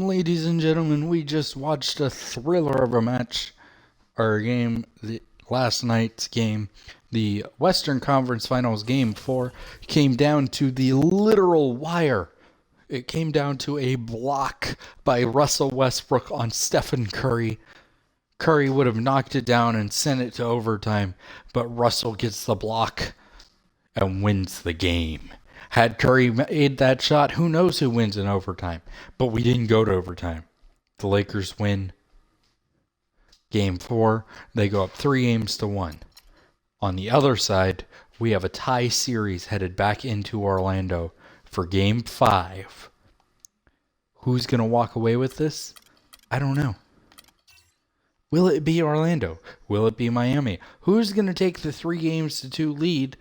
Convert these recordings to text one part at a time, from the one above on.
Ladies and gentlemen, we just watched a thriller of a match, or a game, last night's game. The Western Conference Finals Game 4 came down to the literal wire. It came down to a block by Russell Westbrook on Stephen Curry. Curry would have knocked it down and sent it to overtime, but Russell gets the block and wins the game. Had Curry made that shot, who knows who wins in overtime. But we didn't go to overtime. The Lakers win Game 4. They go up 3-1. On the other side, we have a tie series headed back into Orlando for Game 5. Who's going to walk away with this? I don't know. Will it be Orlando? Will it be Miami? Who's going to take the 3-2 lead?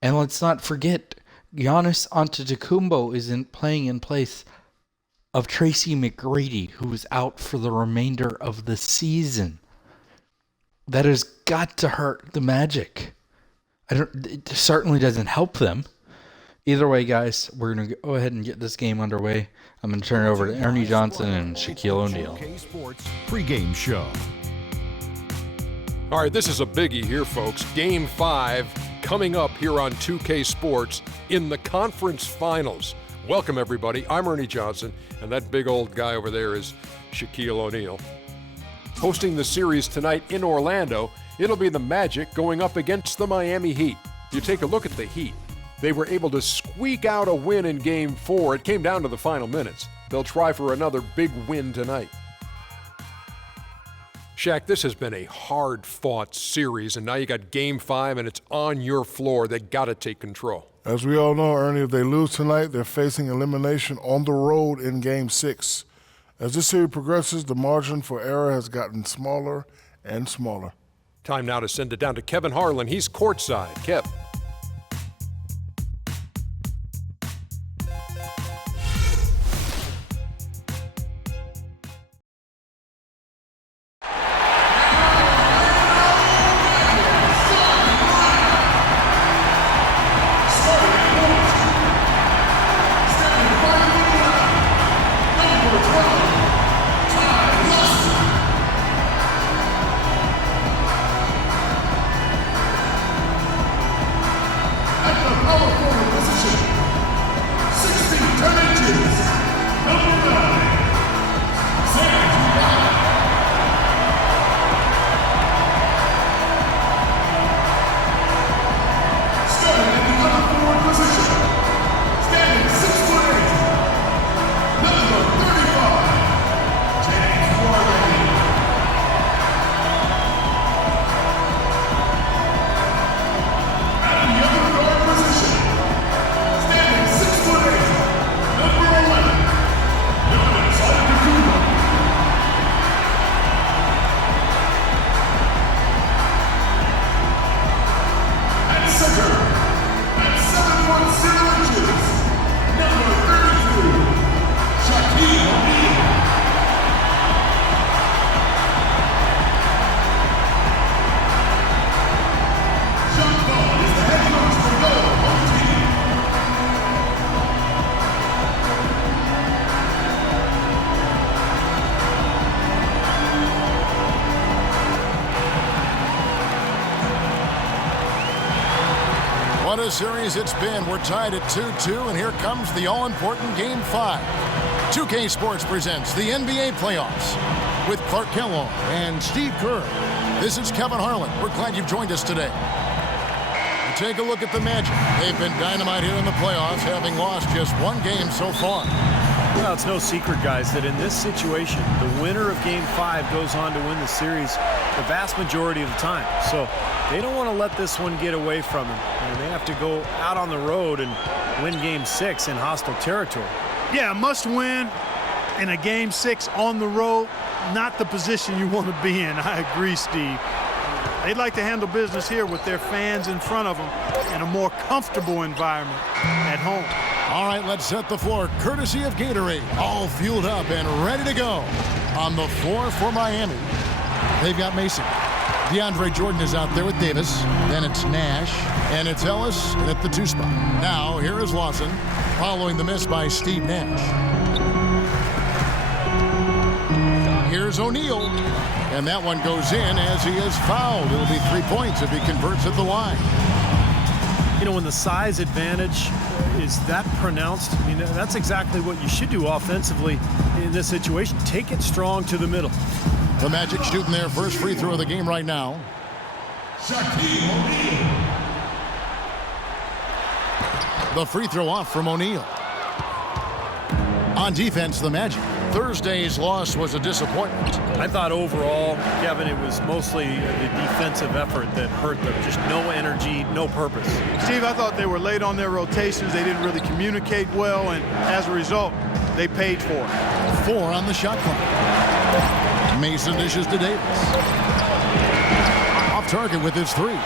And let's not forget, Giannis Antetokounmpo isn't playing in place of Tracy McGrady, who is out for the remainder of the season. That has got to hurt the Magic. It certainly doesn't help them. Either way, guys, we're going to go ahead and get this game underway. I'm going to turn it over to Ernie Johnson and Shaquille O'Neal. Pre-game show. All right, this is a biggie here, folks. Game 5 coming up here on 2K Sports in the conference finals. Welcome, everybody. I'm Ernie Johnson, and that big old guy over there is Shaquille O'Neal. Hosting the series tonight in Orlando, it'll be the Magic going up against the Miami Heat. You take a look at the Heat. They were able to squeak out a win in Game 4. It came down to the final minutes. They'll try for another big win tonight. Shaq, this has been a hard-fought series, and now you got Game 5, and it's on your floor. They got to take control. As we all know, Ernie, if they lose tonight, they're facing elimination on the road in Game 6. As this series progresses, the margin for error has gotten smaller and smaller. Time now to send it down to Kevin Harlan. He's courtside. Kev. What a series it's been. We're tied at 2-2, and here comes the all-important Game 5. 2K Sports presents the NBA playoffs with Clark Kellogg and Steve Kerr. This is Kevin Harlan. We're glad you've joined us today. Take a look at the Magic. They've been dynamite here in the playoffs, having lost just one game so far. Well, it's no secret, guys, that in this situation, the winner of Game 5 goes on to win the series the vast majority of the time. So they don't want to let this one get away from them. And they have to go out on the road and win Game 6 in hostile territory. Yeah, must win in a Game 6 on the road. Not the position you want to be in. I agree, Steve. They'd like to handle business here with their fans in front of them in a more comfortable environment at home. All right, let's set the floor, courtesy of Gatorade. All fueled up and ready to go. On the floor for Miami, they've got Mason. DeAndre Jordan is out there with Davis. Then it's Nash, and it's Ellis at the 2 spot. Now, here is Lawson, following the miss by Steve Nash. Here's O'Neal. And that one goes in as he is fouled. It'll be 3 points if he converts at the line. You know, when the size advantage is that pronounced, I mean, that's exactly what you should do offensively in this situation. Take it strong to the middle. The Magic shooting their first free throw of the game right now. The free throw off from O'Neal. On defense, the Magic. Thursday's loss was a disappointment. I thought overall, Kevin, it was mostly the defensive effort that hurt them. Just no energy, no purpose. Steve, I thought they were late on their rotations. They didn't really communicate well, and as a result, they paid for it. 4 on the shot clock. Mason dishes to Davis. Off target with his 3.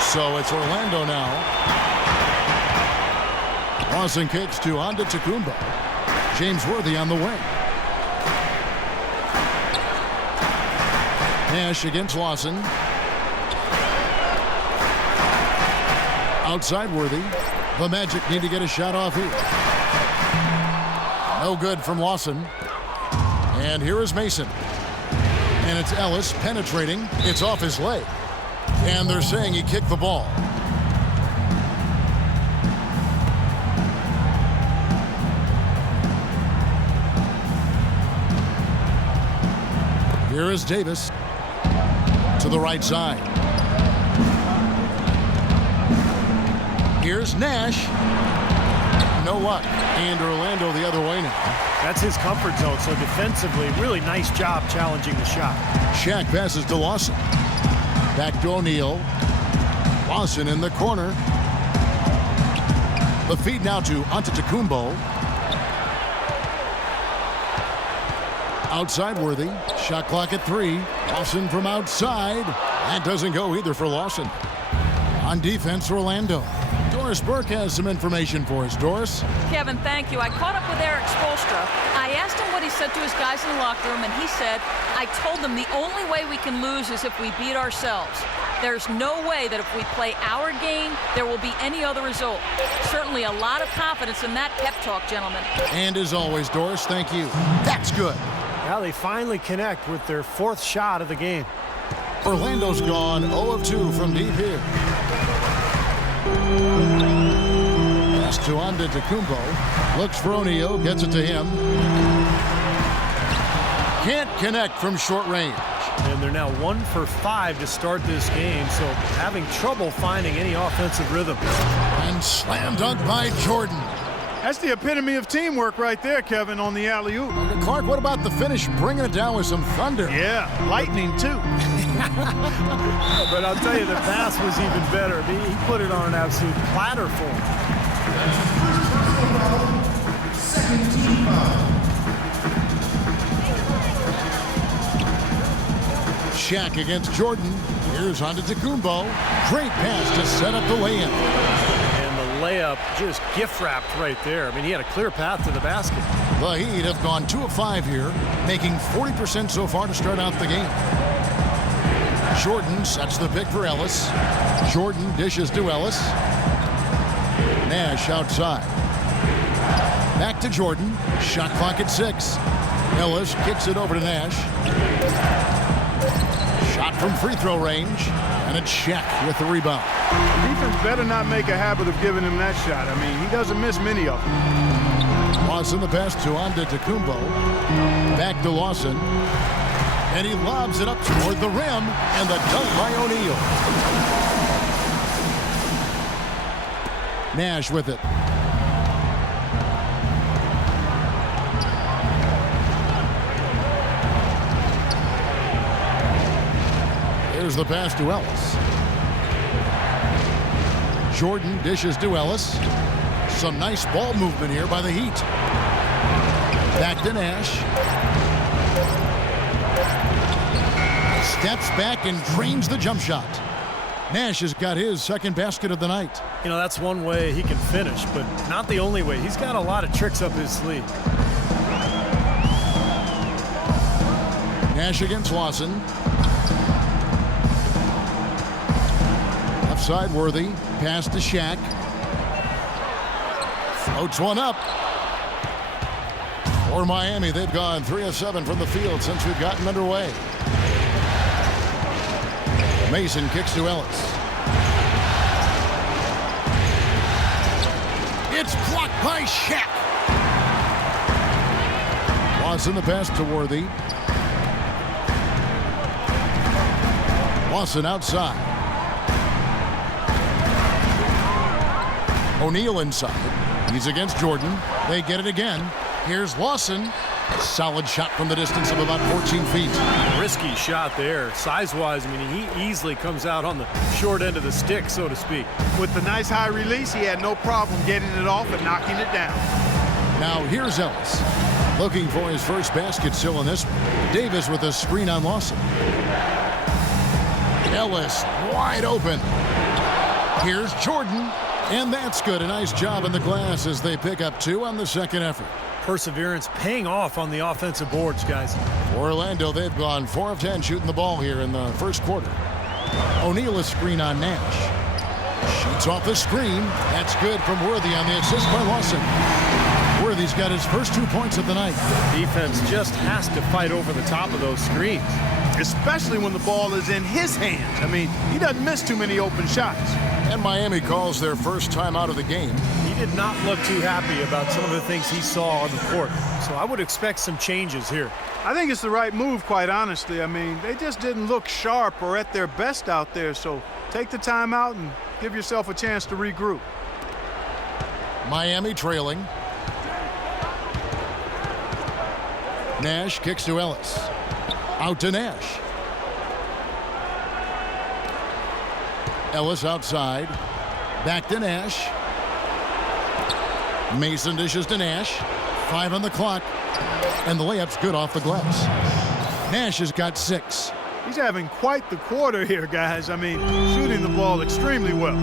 So it's Orlando now. Lawson kicks to Antetokounmpo. James Worthy on the wing. Nash against Lawson. Outside Worthy. The Magic need to get a shot off here. No good from Lawson. And here is Mason. And it's Ellis penetrating. It's off his leg. And they're saying he kicked the ball. Here is Davis to the right side. Here's Nash. No luck. And Orlando the other way now. That's his comfort zone. So defensively, really nice job challenging the shot. Shaq passes to Lawson. Back to O'Neal. Lawson in the corner. The feed now to Antetokounmpo. Outside Worthy. Shot clock at 3. Lawson from outside. That doesn't go either for Lawson. On defense, Orlando. Doris Burke has some information for us. Doris? Kevin, thank you. I caught up with Eric Spoelstra. I asked him what he said to his guys in the locker room, and he said, I told them the only way we can lose is if we beat ourselves. There's no way that if we play our game, there will be any other result. Certainly a lot of confidence in that pep talk, gentlemen. And as always, Doris, thank you. That's good. Now they finally connect with their 4th shot of the game. Orlando's gone 0 of 2 from deep here. Pass to Antetokounmpo. Looks for O'Neal. Gets it to him. Can't connect from short range. And they're now 1 for 5 to start this game, so having trouble finding any offensive rhythm. And slam dunk by Jordan. That's the epitome of teamwork right there, Kevin, on the alley-oop. Clark, what about the finish? Bringing it down with some thunder. Yeah, lightning, too. But I'll tell you, the pass was even better. He put it on an absolute platter for him. Second team foul. Shaq against Jordan. Here's Antetokounmpo. Great pass to set up the lay-in. Layup just gift wrapped right there. I mean, he had a clear path to the basket. The Heat have gone 2 of 5 here, making 40% so far to start out the game. Jordan sets the pick for Ellis. Jordan dishes to Ellis. Nash outside. Back to Jordan. Shot clock at 6. Ellis kicks it over to Nash. Shot from free throw range. And it's Shaq with the rebound. The defense better not make a habit of giving him that shot. I mean, he doesn't miss many of them. Lawson the pass to Antetokounmpo. Back to Lawson. And he lobs it up toward the rim. And the dunk by O'Neal. Nash with it. Here's the pass to Ellis. Jordan dishes to Ellis. Some nice ball movement here by the Heat. Back to Nash. Steps back and drains the jump shot. Nash has got his second basket of the night. You know, that's one way he can finish, but not the only way. He's got a lot of tricks up his sleeve. Nash against Lawson. Side Worthy, pass to Shaq. Floats one up. For Miami, they've gone 3 of 7 from the field since we've gotten underway. Mason kicks to Ellis. It's blocked by Shaq. Lawson the pass to Worthy. Lawson outside. O'Neal inside. He's against Jordan. They get it again. Here's Lawson. A solid shot from the distance of about 14 feet. Risky shot there. Size-wise, I mean, he easily comes out on the short end of the stick, so to speak. With the nice high release, he had no problem getting it off and knocking it down. Now here's Ellis. Looking for his first basket still in this one. Davis with a screen on Lawson. Ellis wide open. Here's Jordan. And that's good. A nice job in the glass as they pick up 2 on the second effort. Perseverance paying off on the offensive boards, guys. For Orlando, they've gone 4 of 10 shooting the ball here in the first quarter. O'Neal a screen on Nash. Shoots off the screen. That's good from Worthy on the assist by Lawson. Worthy's got his first 2 points of the night. Defense just has to fight over the top of those screens. Especially when the ball is in his hands. I mean, he doesn't miss too many open shots. And Miami calls their first time out of the game. He did not look too happy about some of the things he saw on the court. So I would expect some changes here. I think it's the right move, quite honestly. I mean, they just didn't look sharp or at their best out there. So take the time out and give yourself a chance to regroup. Miami trailing. Nash kicks to Ellis. Out to Nash. Ellis outside. Back to Nash. Mason dishes to Nash. 5 on the clock. And the layup's good off the glass. Nash has got 6. He's having quite the quarter here, guys. I mean, shooting the ball extremely well.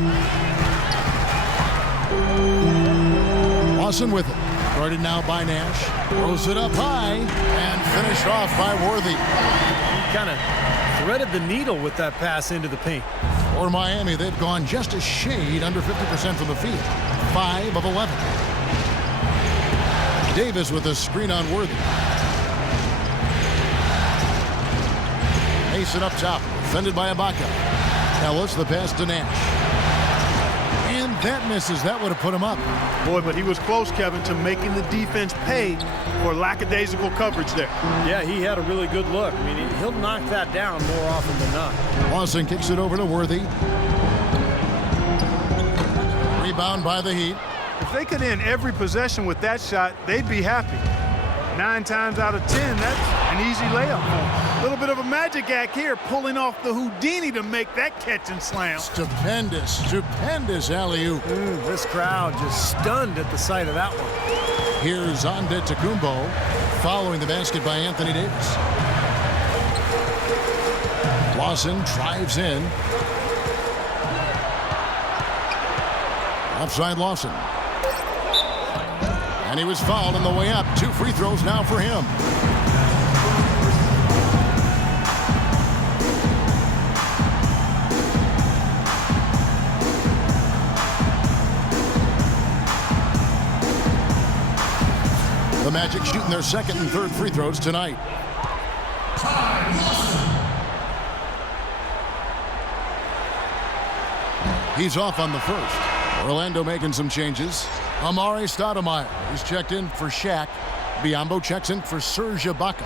Lawson with it. Guarded now by Nash. Throws it up high and finished off by Worthy. He kind of threaded the needle with that pass into the paint. For Miami, they've gone just a shade under 50% from the field. 5 of 11. Davis with a screen on Worthy. Mason up top, defended by Ibaka. Ellis the pass to Nash. And that misses. That would have put him up. Boy, but he was close, Kevin, to making the defense pay for lackadaisical coverage there. Yeah, he had a really good look. I mean, he'll knock that down more often than not. Lawson kicks it over to Worthy. Rebound by the Heat. If they could end every possession with that shot, they'd be happy. 9 times out of 10, that's an easy layup for them. A little bit of a magic act here, pulling off the Houdini to make that catch and slam. Stupendous alley-oop. This crowd just stunned at the sight of that one. Here's Antetokounmpo following the basket by Anthony Davis. Lawson drives in. Outside Lawson. And he was fouled on the way up. 2 free throws now for him. The Magic shooting their second and third free throws tonight. He's off on the first. Orlando making some changes. Amari Stoudemire is checked in for Shaq. Biyombo checks in for Serge Ibaka.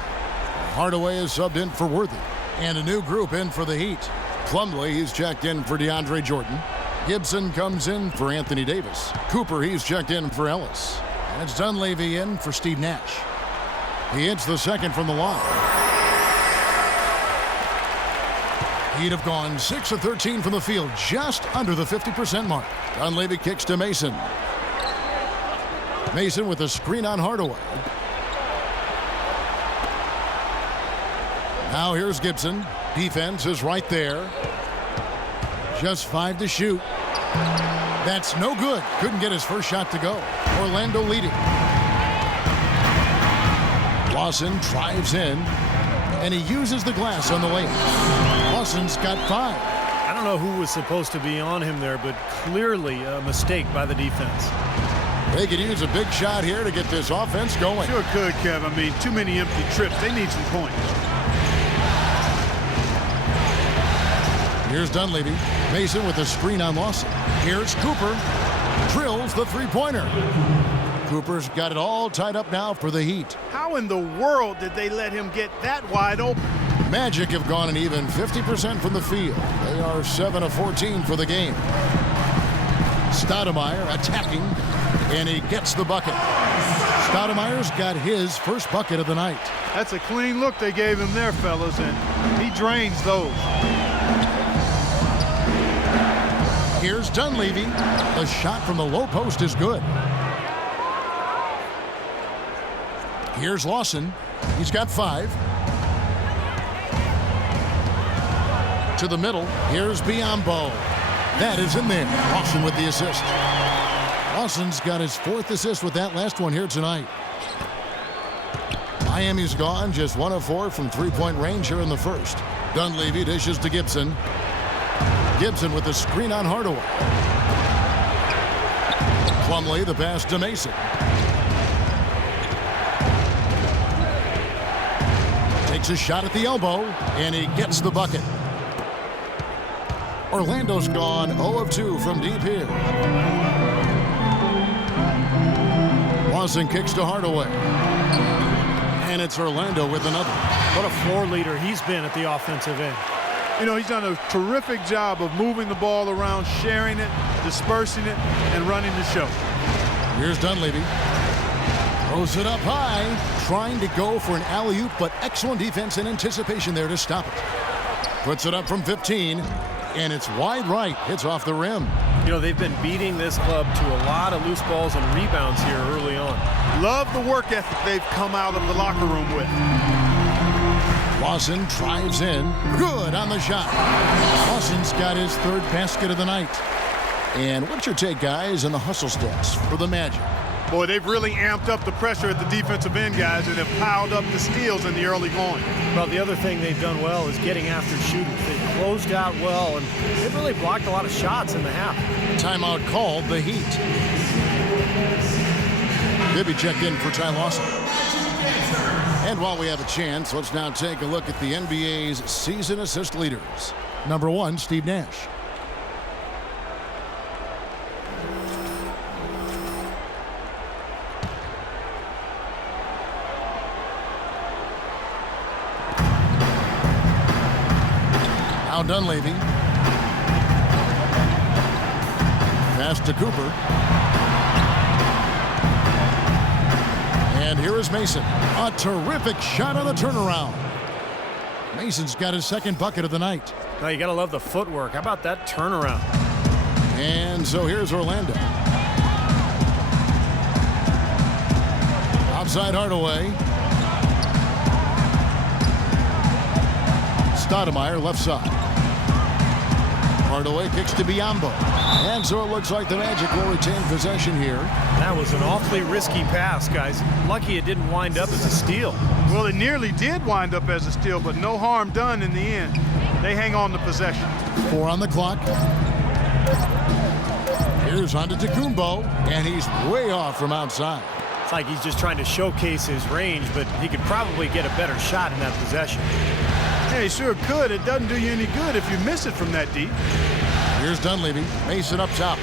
Hardaway is subbed in for Worthy. And a new group in for the Heat. Plumlee, he's checked in for DeAndre Jordan. Gibson comes in for Anthony Davis. Cooper, he's checked in for Ellis. And it's Dunleavy in for Steve Nash. He hits the second from the line. He'd have gone 6 of 13 from the field, just under the 50% mark. Dunleavy kicks to Mason. Mason with a screen on Hardaway. Now here's Gibson. Defense is right there. Just 5 to shoot. That's no good. Couldn't get his first shot to go. Orlando leading. Lawson drives in, and he uses the glass on the layup. Lawson's got 5. I don't know who was supposed to be on him there, but clearly a mistake by the defense. They could use a big shot here to get this offense going. Sure could, Kev. I mean, too many empty trips. They need some points. Here's Dunleavy. Mason with a screen on Lawson. Here's Cooper. Drills the three-pointer. Cooper's got it all tied up now for the Heat. How in the world did they let him get that wide open? Magic have gone an even 50% from the field. They are 7 of 14 for the game. Stoudemire attacking, and he gets the bucket. Stoudemire's got his first bucket of the night. That's a clean look they gave him there, fellas, and he drains those. Here's Dunleavy. The shot from the low post is good. Here's Lawson. He's got 5. To the middle. Here's Biombo. That is in there. Lawson with the assist. Lawson's got his 4th assist with that last one here tonight. Miami's gone just 1 of 4 from three-point range here in the first. Dunleavy dishes to Gibson. Gibson with the screen on Hardaway. Plumlee the pass to Mason. Takes a shot at the elbow, and he gets the bucket. Orlando's gone 0 of 2 from deep here. Lawson kicks to Hardaway. And it's Orlando with another. What a floor leader he's been at the offensive end. You know, he's done a terrific job of moving the ball around, sharing it, dispersing it, and running the show. Here's Dunleavy. Throws it up high, trying to go for an alley-oop, but excellent defense and anticipation there to stop it. Puts it up from 15, and it's wide right. It's off the rim. You know, they've been beating this club to a lot of loose balls and rebounds here early on. Love the work ethic they've come out of the locker room with. Lawson drives in. Good on the shot. Lawson's got his 3rd basket of the night. And what's your take, guys, on the hustle stats for the Magic? Boy, they've really amped up the pressure at the defensive end, guys, and have piled up the steals in the early going. Well, the other thing they've done well is getting after shooters. They've closed out well, and they've really blocked a lot of shots in the half. Timeout called, the Heat. Bibby checked in for Ty Lawson. And while we have a chance, let's now take a look at the NBA's season assist leaders. Number 1, Steve Nash. Now Dunleavy. Pass to Cooper. And here is Mason. A terrific shot on the turnaround. Mason's got his 2nd bucket of the night. Now you got to love the footwork. How about that turnaround? And so here's Orlando. Outside Hardaway. Stoudemire left side. Hardaway kicks to Biombo. And so it looks like the Magic will retain possession here. That was an awfully risky pass, guys. Lucky it didn't wind up as a steal. Well, it nearly did wind up as a steal, but no harm done in the end. They hang on to possession. 4 on the clock. Here's Antetokounmpo, and he's way off from outside. It's like he's just trying to showcase his range, but he could probably get a better shot in that possession. Yeah, he sure could. It doesn't do you any good if you miss it from that deep. Here's Dunleavy. Mason up top.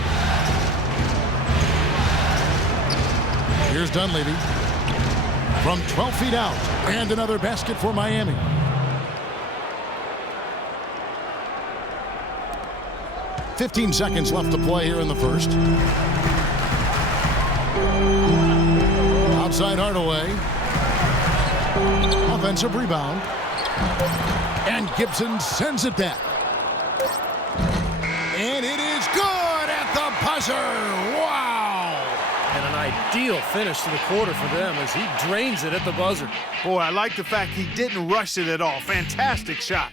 Here's Dunleavy. From 12 feet out. And another basket for Miami. "15 seconds left to play here in the first. Outside Hardaway. Offensive rebound. And Gibson sends it back. And it is good at the buzzer. Wow! And an ideal finish to the quarter for them as he drains it at the buzzer. Boy, I like the fact he didn't rush it at all. Fantastic shot.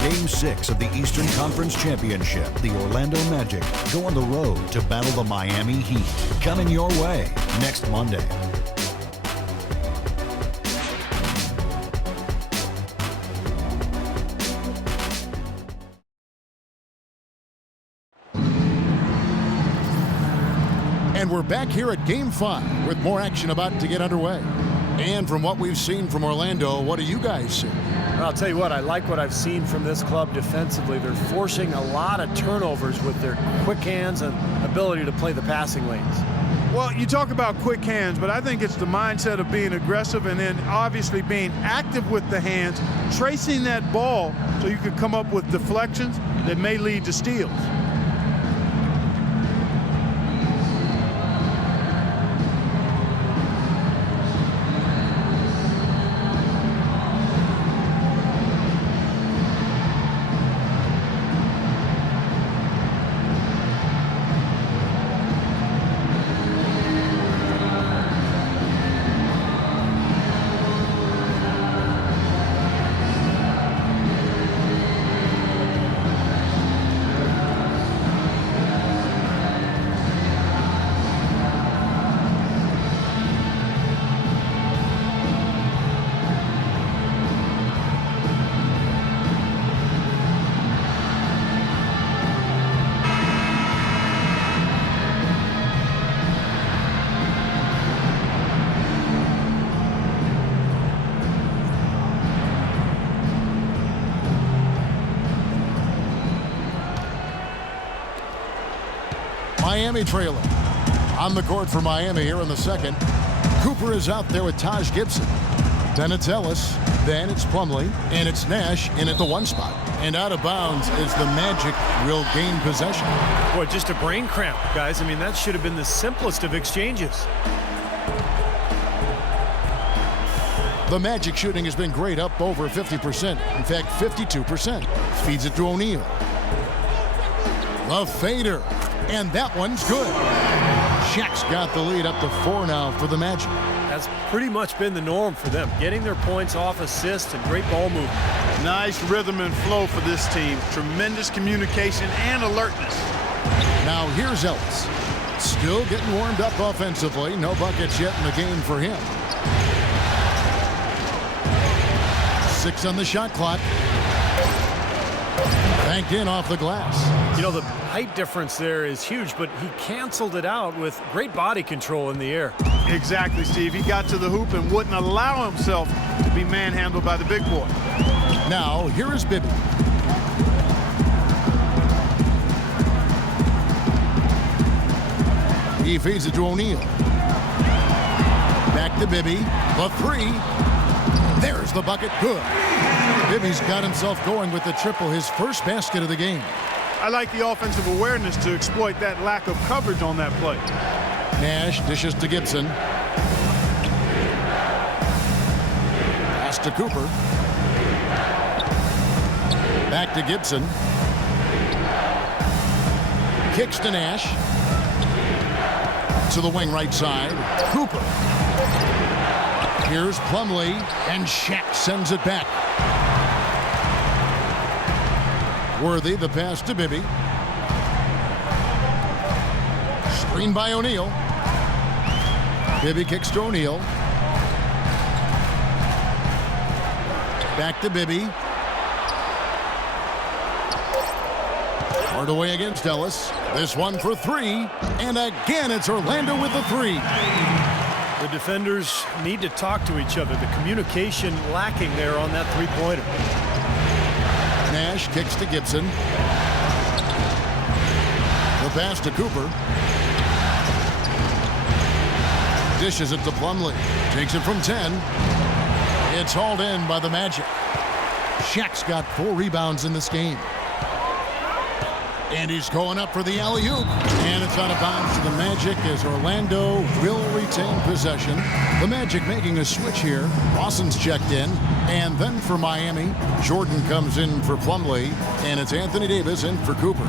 Game 6 of the Eastern Conference Championship. The Orlando Magic go on the road to battle the Miami Heat. Coming your way next Monday. And we're back here at Game 5 with more action about to get underway. And from what we've seen from Orlando, what do you guys see? Well, I'll tell you what, I like what I've seen from this club defensively. They're forcing a lot of turnovers with their quick hands and ability to play the passing lanes. Well, you talk about quick hands, but I think it's the mindset of being aggressive and then obviously being active with the hands, tracing that ball so you could come up with deflections that may lead to steals. Miami trailing. On the court for Miami here in the second. Cooper is out there with Taj Gibson. Then it's Ellis. Then it's Plumlee. And it's Nash in at the 1 spot. And out of bounds is the Magic will gain possession. Boy, just a brain cramp, guys. I mean, that should have been the simplest of exchanges. The Magic shooting has been great, up over 50%. In fact, 52%. Feeds it to O'Neal. The fader. And that one's good. Shaq's got the lead up to 4 now for the Magic. That's pretty much been the norm for them, getting their points off assists and great ball movement. Nice rhythm and flow for this team. Tremendous communication and alertness. Now here's Ellis. Still getting warmed up offensively. No buckets yet in the game for him. 6 on the shot clock. Banked in off the glass. You know, the height difference there is huge, but he canceled it out with great body control in the air. Exactly, Steve. He got to the hoop and wouldn't allow himself to be manhandled by the big boy. Now, here is Bibby. He feeds it to O'Neal. Back to Bibby. The 3. There's the bucket. Good. Bibby's got himself going with the triple, his first basket of the game. I like the offensive awareness to exploit that lack of coverage on that play. Nash dishes to Gibson. Pass to Cooper. Back to Gibson. Kicks to Nash. To the wing right side. Cooper. Here's Plumlee, and Shaq sends it back. Worthy, the pass to Bibby. Screen by O'Neal. Bibby kicks to O'Neal. Back to Bibby. Hardaway against Ellis. This one for 3. And again, it's Orlando with the 3. The defenders need to talk to each other. The communication lacking there on that three-pointer. Nash kicks to Gibson. The pass to Cooper. Dishes it to Plumlee. Takes it from 10. It's hauled in by the Magic. Shaq's got 4 rebounds in this game. And he's going up for the alley-oop. And it's out of bounds to the Magic as Orlando will retain possession. The Magic making a switch here. Lawson's checked in. And then for Miami, Jordan comes in for Plumlee. And it's Anthony Davis in for Cooper.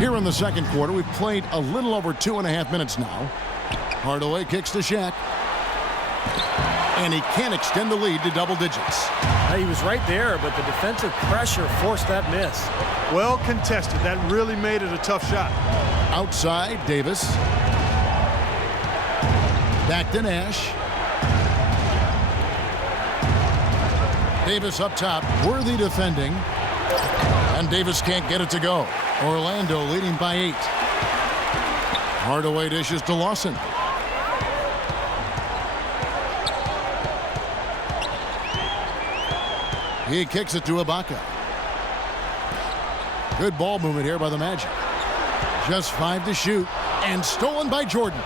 Here in the second quarter, we've played a little over 2.5 minutes now. Hardaway kicks to Shaq. And he can't extend the lead to double digits. He was right there, but the defensive pressure forced that miss. Well contested. That really made it a tough shot. Outside, Davis. Back to Nash. Davis up top. Worthy defending. And Davis can't get it to go. Orlando leading by 8. Hardaway dishes to Lawson. He kicks it to Ibaka. Good ball movement here by the Magic. Just 5 to shoot. And stolen by Jordan.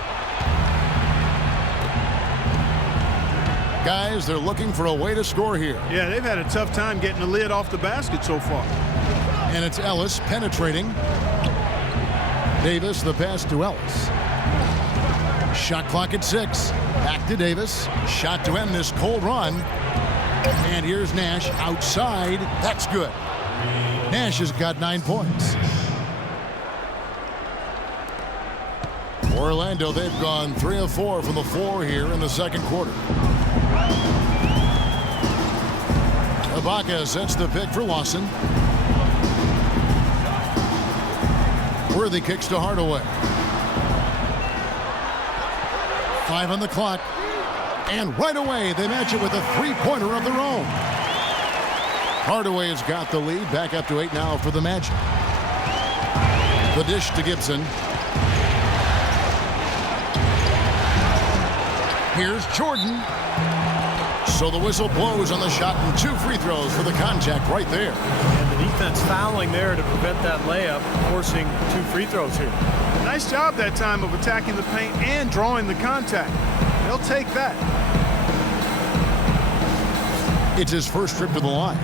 Guys, they're looking for a way to score here. Yeah, they've had a tough time getting the lid off the basket so far. And it's Ellis penetrating. Davis, the pass to Ellis. Shot clock at 6. Back to Davis. Shot to end this cold run. And here's Nash outside. That's good. Nash has got 9 points. Orlando, they've gone 3 of 4 from the floor here in the second quarter. Ibaka sets the pick for Lawson. Worthy kicks to Hardaway. 5 on the clock. And right away, they match it with a three-pointer of their own. Hardaway has got the lead. Back up to 8 now for the Magic. The dish to Gibson. Here's Jordan. So the whistle blows on the shot and 2 free throws for the contact right there. And the defense fouling there to prevent that layup, forcing 2 free throws here. Nice job that time of attacking the paint and drawing the contact. They'll take that. It's his first trip to the line.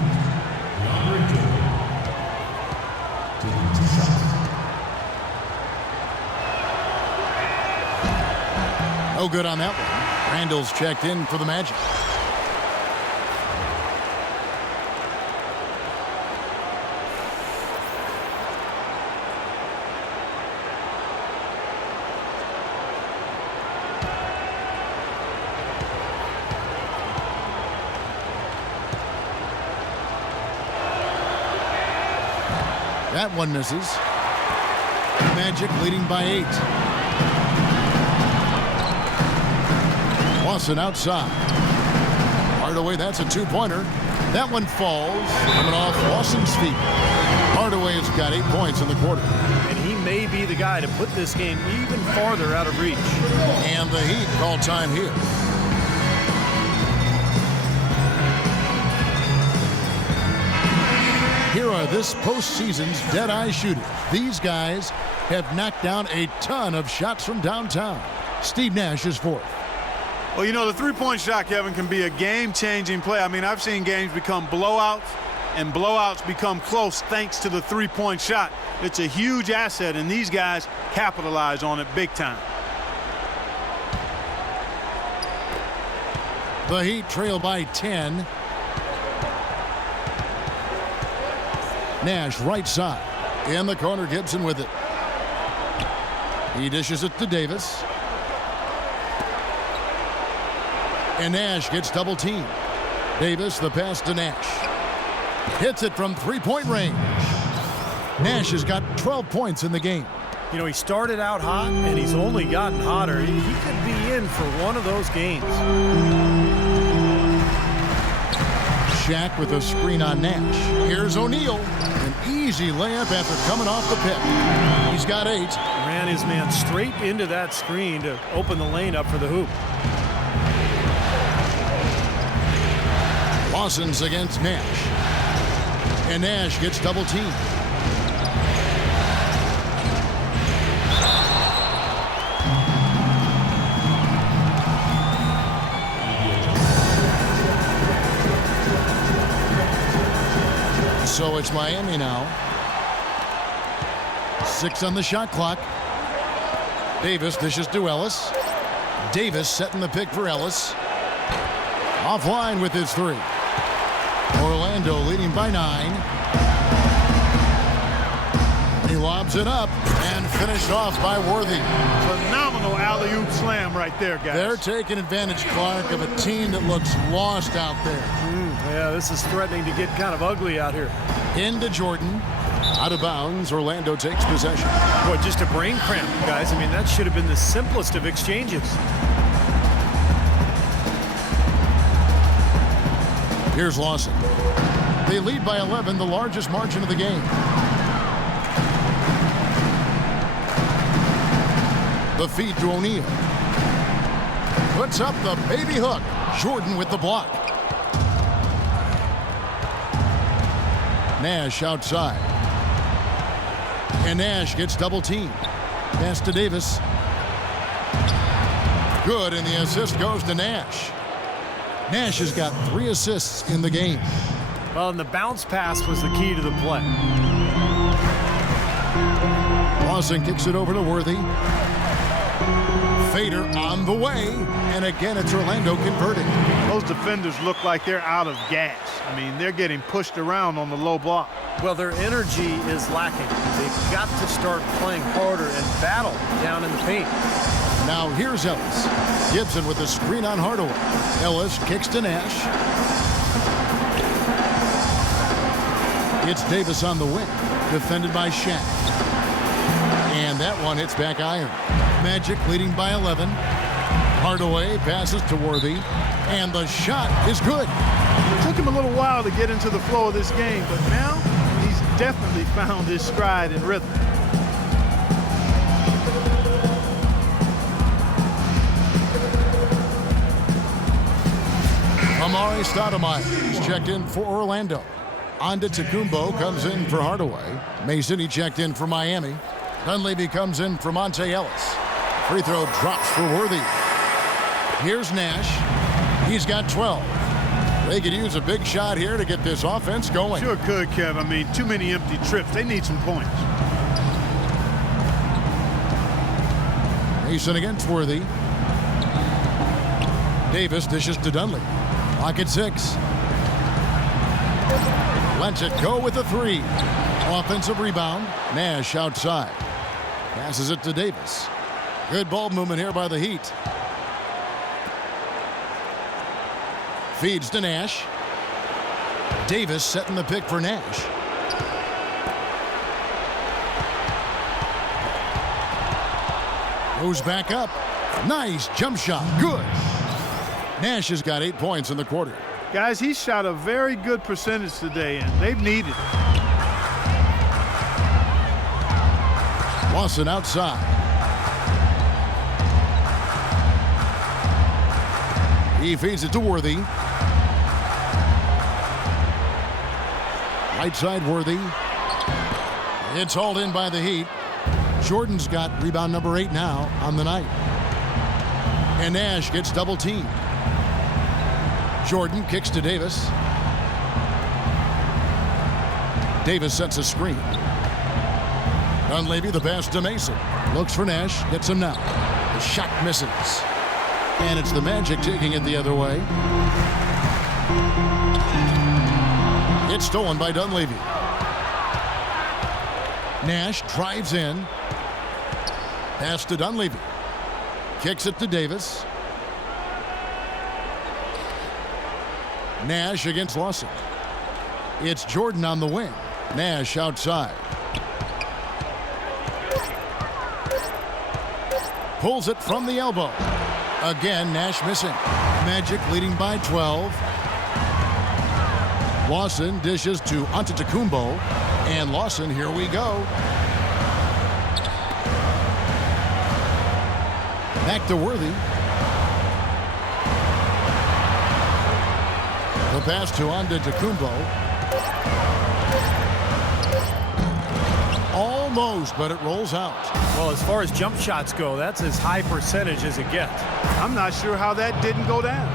No good on that one. Randall's checked in for the Magic. That one misses. Magic leading by 8. Lawson outside. Hardaway, that's a 2-pointer. That one falls. Coming off Lawson's feet. Hardaway has got 8 points in the quarter. And he may be the guy to put this game even farther out of reach. And the Heat call time here. Here are this postseason's dead-eye shooters. These guys have knocked down a ton of shots from downtown. Steve Nash is 4th. Well, you know, the three-point shot, Kevin, can be a game-changing play. I mean, I've seen games become blowouts, and blowouts become close thanks to the three-point shot. It's a huge asset, and these guys capitalize on it big time. The Heat trail by 10. Nash right side. In the corner, Gibson with it. He dishes it to Davis. And Nash gets double teamed. Davis, the pass to Nash. Hits it from three-point range. Nash has got 12 points in the game. You know, he started out hot, and he's only gotten hotter. He could be in for one of those games. Shaq with a screen on Nash. Here's O'Neal. An easy layup after coming off the pick. He's got 8. Ran his man straight into that screen to open the lane up for the hoop. Lawson's against Nash. And Nash gets double teamed. So it's Miami now. 6 on the shot clock. Davis dishes to Ellis. Davis setting the pick for Ellis. Offline with his 3. Orlando leading by 9. He lobs it up and finished off by Worthy. Phenomenal alley-oop slam right there, guys. They're taking advantage, Clark, of a team that looks lost out there. Yeah, this is threatening to get kind of ugly out here. Into Jordan. Out of bounds. Orlando takes possession. Boy, just a brain cramp, guys. I mean, that should have been the simplest of exchanges. Here's Lawson. They lead by 11, the largest margin of the game. The feed to O'Neal. Puts up the baby hook. Jordan with the block. Nash outside. And Nash gets double teamed. Pass to Davis. Good, and the assist goes to Nash. Nash has got 3 assists in the game. Well, and the bounce pass was the key to the play. Lawson kicks it over to Worthy. Fader on the way, and again it's Orlando converting. Those defenders look like they're out of gas. I mean, they're getting pushed around on the low block. Well, their energy is lacking. They've got to start playing harder and battle down in the paint. Now here's Ellis. Gibson with the screen on Hardaway. Ellis kicks to Nash. It's Davis on the wing, defended by Shaq. And that one hits back iron. Magic leading by 11. Hardaway passes to Worthy, and the shot is good. It took him a little while to get into the flow of this game, but now he's definitely found his stride and rhythm. Amari Stoudemire is checked in for Orlando. Antetokounmpo comes in for Hardaway. Mason, he checked in for Miami. Dunleavy comes in for Monte Ellis. Free throw drops for Worthy. Here's Nash. He's got 12. They could use a big shot here to get this offense going. Sure could, Kev. I mean, too many empty trips. They need some points. Mason against Worthy. Davis dishes to Dunleavy. Clock at 6. Lets it go with a 3. Offensive rebound. Nash outside. Passes it to Davis. Good ball movement here by the Heat. Feeds to Nash. Davis setting the pick for Nash. Goes back up. Nice jump shot. Good. Nash has got 8 points in the quarter. Guys, he shot a very good percentage today, and they've needed it. Lawson outside. He feeds it to Worthy. Right side Worthy. It's hauled in by the Heat. Jordan's got rebound number 8 now on the night. And Nash gets double teamed. Jordan kicks to Davis. Davis sets a screen. Dunleavy the pass to Mason. Looks for Nash. Gets him now. The shot misses. And it's the Magic taking it the other way. It's stolen by Dunleavy. Nash drives in. Pass to Dunleavy. Kicks it to Davis. Nash against Lawson. It's Jordan on the wing. Nash outside. Pulls it from the elbow. Again, Nash missing. Magic leading by 12. Lawson dishes to Antetokounmpo. And Lawson, here we go. Back to Worthy. The pass to Antetokounmpo. Almost, but it rolls out. Well, as far as jump shots go, that's as high percentage as it gets. I'm not sure how that didn't go down.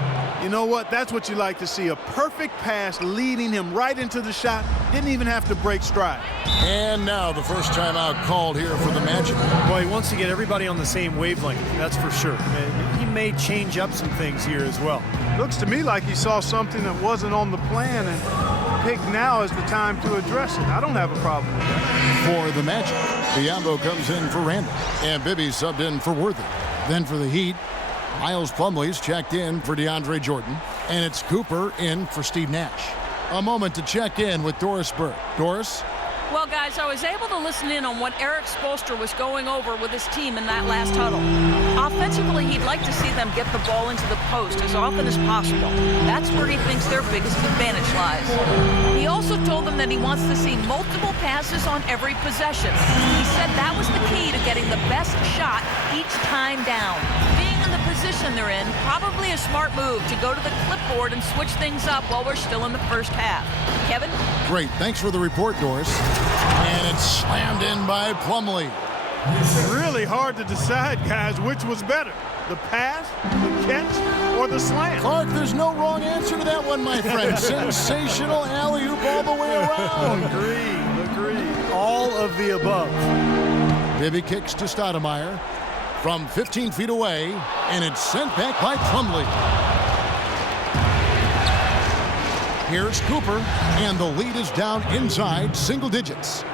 You know what? That's what you like to see. A perfect pass leading him right into the shot. Didn't even have to break stride. And now the first timeout called here for the Magic. Boy, he wants to get everybody on the same wavelength, that's for sure. And he may change up some things here as well. Looks to me like he saw something that wasn't on the plan and picked now is the time to address it. I don't have a problem with that. For the Magic, Biyombo comes in for Randall. And Bibby subbed in for Worthy. Then for the Heat, Miles Plumlee's checked in for DeAndre Jordan. And it's Cooper in for Steve Nash. A moment to check in with Doris Burke. Doris? Well, guys, I was able to listen in on what Erik Spoelstra was going over with his team in that last huddle. Offensively, he'd like to see them get the ball into the post as often as possible. That's where he thinks their biggest advantage lies. He also told them that he wants to see multiple passes on every possession. He said that was the key to getting the best shot each time down. Being in the position they're in, probably a smart move to go to the clipboard and switch things up while we're still in the first half. Kevin? Great. Thanks for the report, Doris. And it's slammed in by Plumlee. It's really hard to decide, guys, which was better, the pass, the catch, or the slam. Clark, there's no wrong answer to that one, my friend. Sensational alley-oop all the way around. Agreed. All of the above. Bibby kicks to Stoudemire from 15 feet away, and it's sent back by Plumlee. Here's Cooper, and the lead is down inside single digits.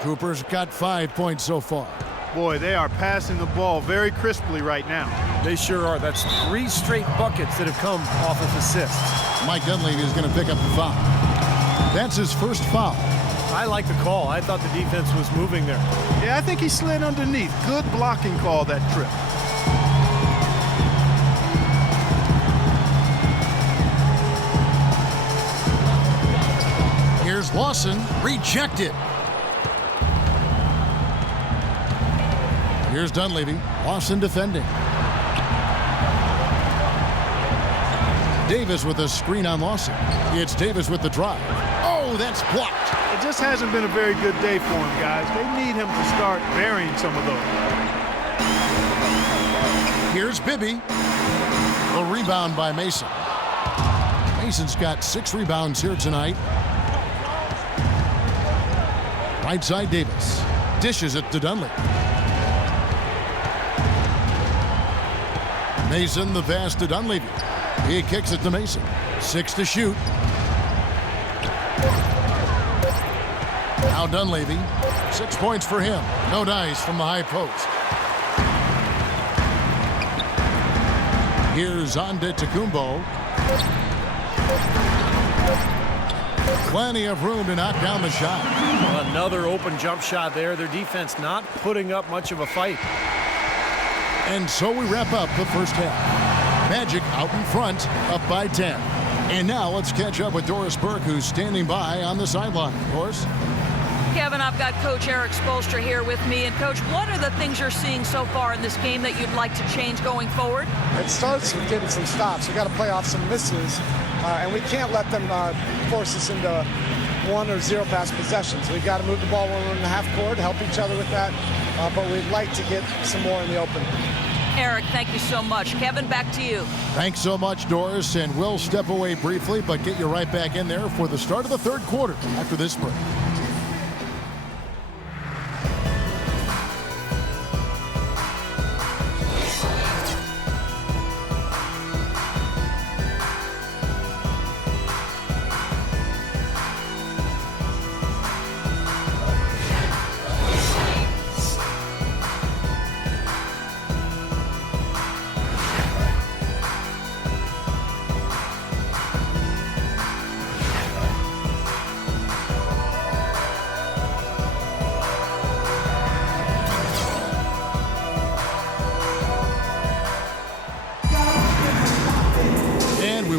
Cooper's got 5 points so far. Boy, they are passing the ball very crisply right now. They sure are. That's 3 straight buckets that have come off of assists. Mike Dunleavy is going to pick up the foul. That's his first foul. I like the call. I thought the defense was moving there. Yeah, I think he slid underneath. Good blocking call that trip. Here's Lawson, rejected. Here's Dunleavy, Lawson defending. Davis with a screen on Lawson. It's Davis with the drive. Oh, that's blocked. It just hasn't been a very good day for him, guys. They need him to start burying some of those. Here's Bibby. The rebound by Mason. Mason's got 6 rebounds here tonight. Right side Davis. Dishes it to Dunleavy. Mason, the pass to Dunleavy. He kicks it to Mason. 6 to shoot. Now Dunleavy. 6 points for him. No dice from the high post. Here's Antetokounmpo. Plenty of room to knock down the shot. Another open jump shot there. Their defense not putting up much of a fight. And so we wrap up the first half. Magic out in front, up by 10. And now let's catch up with Doris Burke, who's standing by on the sideline. Doris? Kevin, I've got Coach Erik Spoelstra here with me. And, Coach, what are the things you're seeing so far in this game that you'd like to change going forward? It starts with getting some stops. We got to play off some misses, and we can't let them force us into 1 or 0 pass possessions. We've got to move the ball when we're in the half court, help each other with that, but we'd like to get some more in the open. Erik, thank you so much. Kevin, back to you. Thanks so much, Doris, and we'll step away briefly, but get you right back in there for the start of the third quarter after this break.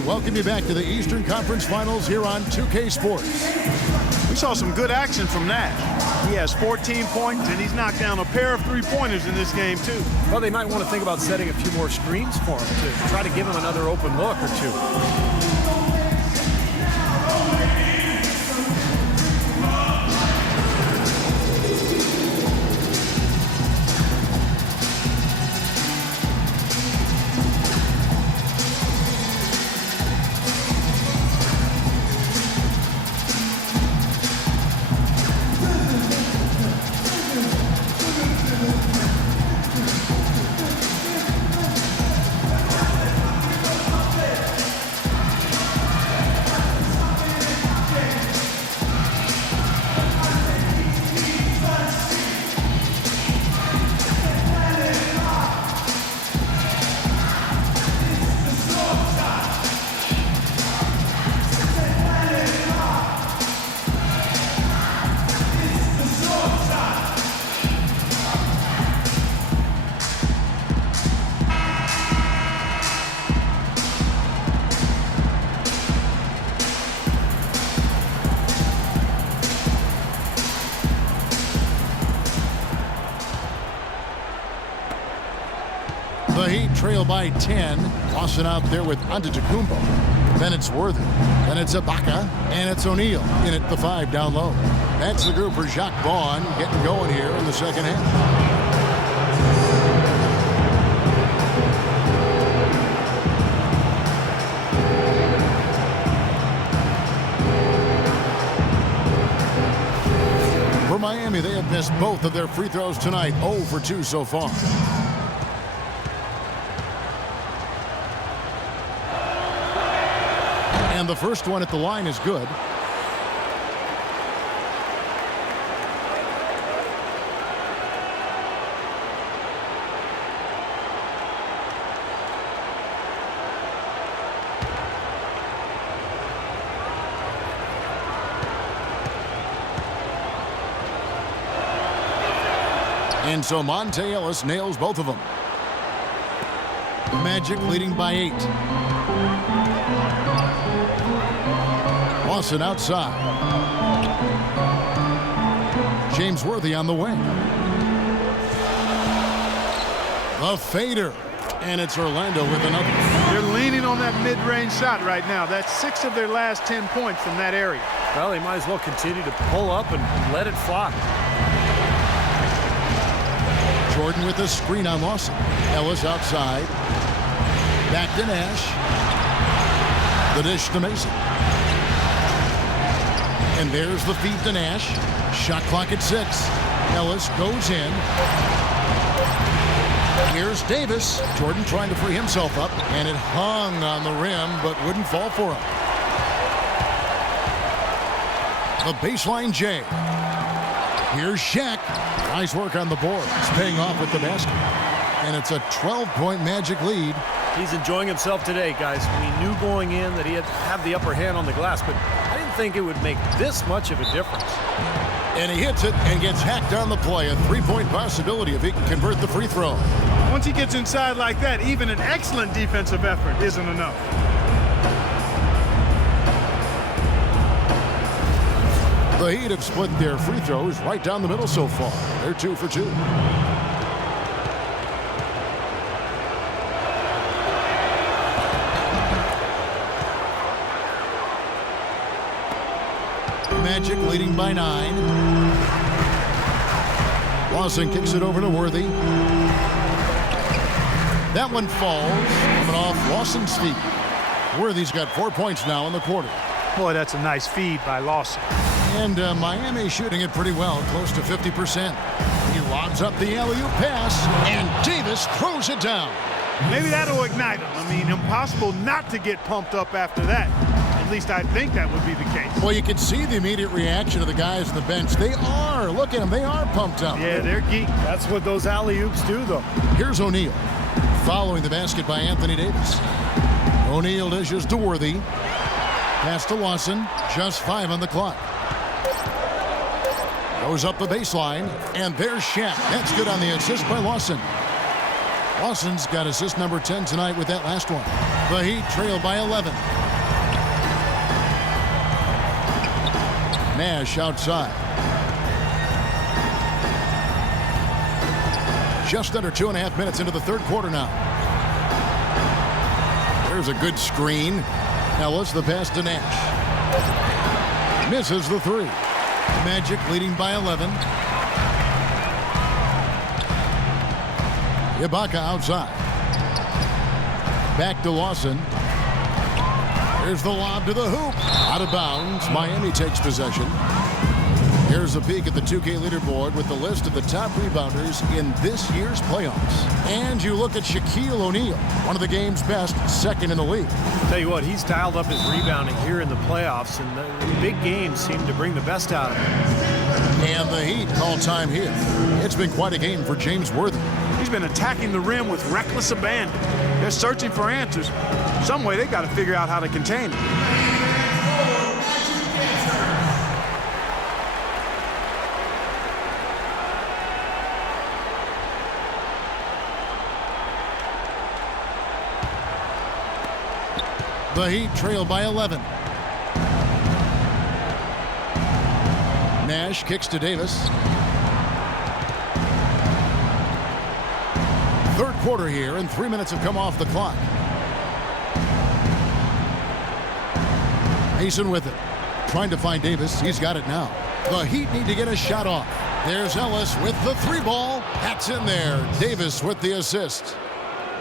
Welcome you back to the Eastern Conference Finals here on 2K Sports. We saw some good action from Nash. He has 14 points, and he's knocked down a pair of three-pointers in this game, too. Well, they might want to think about setting a few more screens for him to try to give him another open look or two. by 10. Lawson out there with Antetokounmpo. Then it's Worthy. Then it's Ibaka. And it's O'Neal in at the 5 down low. That's the group for Jacques Vaughn getting going here in the second half. For Miami, they have missed both of their free throws tonight. 0 for 2 so far. And the first one at the line is good. And so Monte Ellis nails both of them. Magic leading by 8. Lawson outside. James Worthy on the wing. The fader. And it's Orlando with another. They're leaning on that mid-range shot right now. That's 6 of their last 10 points from that area. Well, they might as well continue to pull up and let it fly. Jordan with a screen on Lawson. Ellis outside. Back to Nash. The dish to Mason. And there's the feed to Nash. Shot clock at 6. Ellis goes in. Here's Davis. Jordan trying to free himself up. And it hung on the rim, but wouldn't fall for him. The baseline J. Here's Shaq. Nice work on the board. It's paying off with the basket. And it's a 12-point Magic lead. He's enjoying himself today, guys. We knew going in that he had to have the upper hand on the glass, but I didn't think it would make this much of a difference. And he hits it and gets hacked on the play. A 3-point possibility if he can convert the free throw. Once he gets inside like that, even an excellent defensive effort isn't enough. The Heat have split their free throws right down the middle so far. They're 2 for 2. Magic leading by 9. Lawson kicks it over to Worthy. That one falls, coming off Lawson's feet. Worthy's got 4 points now in the quarter. Boy, that's a nice feed by Lawson. And Miami shooting it pretty well, close to 50%. He lobs up the alley-oop pass, and Davis throws it down. Maybe that'll ignite him. I mean, impossible not to get pumped up after that. At least I think that would be the case. Well, you can see the immediate reaction of the guys on the bench. They are. Look at them. They are pumped up. Yeah, they're geek. That's what those alley-oops do, though. Here's O'Neal, following the basket by Anthony Davis. O'Neal dishes to Worthy. Pass to Lawson. Just 5 on the clock. Goes up the baseline, and there's Shaq. That's good on the assist by Lawson. Lawson's got assist number 10 tonight with that last one. The Heat trail by 11. Nash outside. Just under 2.5 minutes into the third quarter now. There's a good screen. Ellis the pass to Nash. Misses the 3. Magic leading by 11. Ibaka outside. Back to Lawson. Here's the lob to the hoop. Out of bounds. Miami takes possession. Here's a peek at the 2K leaderboard with the list of the top rebounders in this year's playoffs. And you look at Shaquille O'Neal, one of the game's best, second in the league. Tell you what, he's dialed up his rebounding here in the playoffs, and the big games seem to bring the best out of him. And the Heat call time here. It's been quite a game for James Worthy. He's been attacking the rim with reckless abandon. They're searching for answers. Some way they got to figure out how to contain him. The Heat trail by 11. Nash kicks to Davis. Third quarter here, and 3 minutes have come off the clock. Mason with it. Trying to find Davis. He's got it now. The Heat need to get a shot off. There's Ellis with the 3-ball. That's in there. Davis with the assist.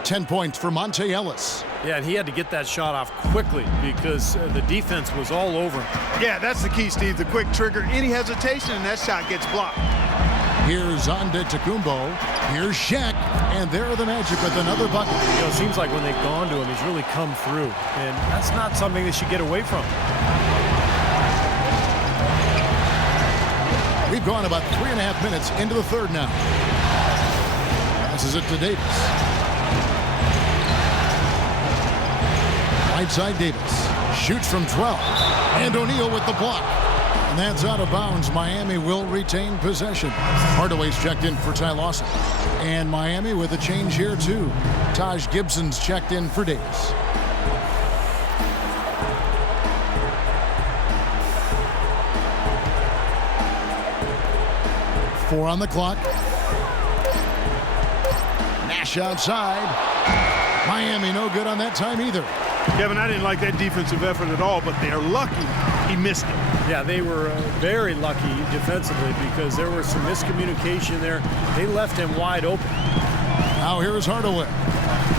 10 points for Monte Ellis. Yeah, and he had to get that shot off quickly because the defense was all over him. Yeah, that's the key, Steve. The quick trigger. Any hesitation, and that shot gets blocked. Here's Antetokounmpo. Here's Shaq. And there are the Magic with another bucket. You know, it seems like when they've gone to him, he's really come through. And that's not something they should get away from. We've gone about 3.5 minutes into the third now. Passes it to Davis. Right side Davis. Shoots from 12. And O'Neal with the block. And that's out of bounds. Miami will retain possession. Hardaway's checked in for Ty Lawson. And Miami with a change here too. Taj Gibson's checked in for Davis. Four on the clock. Nash outside. Miami no good on that time either. Kevin, I didn't like that defensive effort at all, but they're lucky he missed it. Yeah, they were very lucky defensively because there was some miscommunication there. They left him wide open. Now here is Hardaway.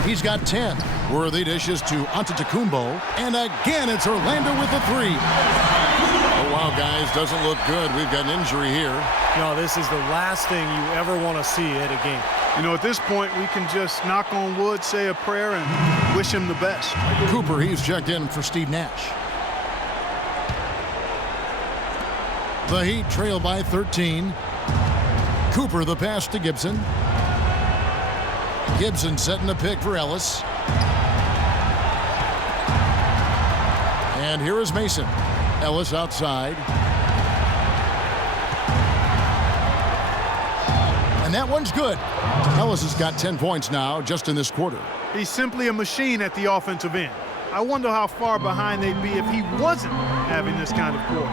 He's got 10. Worthy dishes to Antetokounmpo. And again, it's Orlando with the 3. Oh, wow, guys, doesn't look good. We've got an injury here. No, this is the last thing you ever want to see at a game. You know, at this point, we can just knock on wood, say a prayer, and wish him the best. Cooper, he's checked in for Steve Nash. The Heat trail by 13. Cooper, the pass to Gibson. Gibson setting the pick for Ellis. And here is Mason. Ellis outside. And that one's good. Ellis has got 10 points now just in this quarter. He's simply a machine at the offensive end. I wonder how far behind they'd be if he wasn't having this kind of quarter.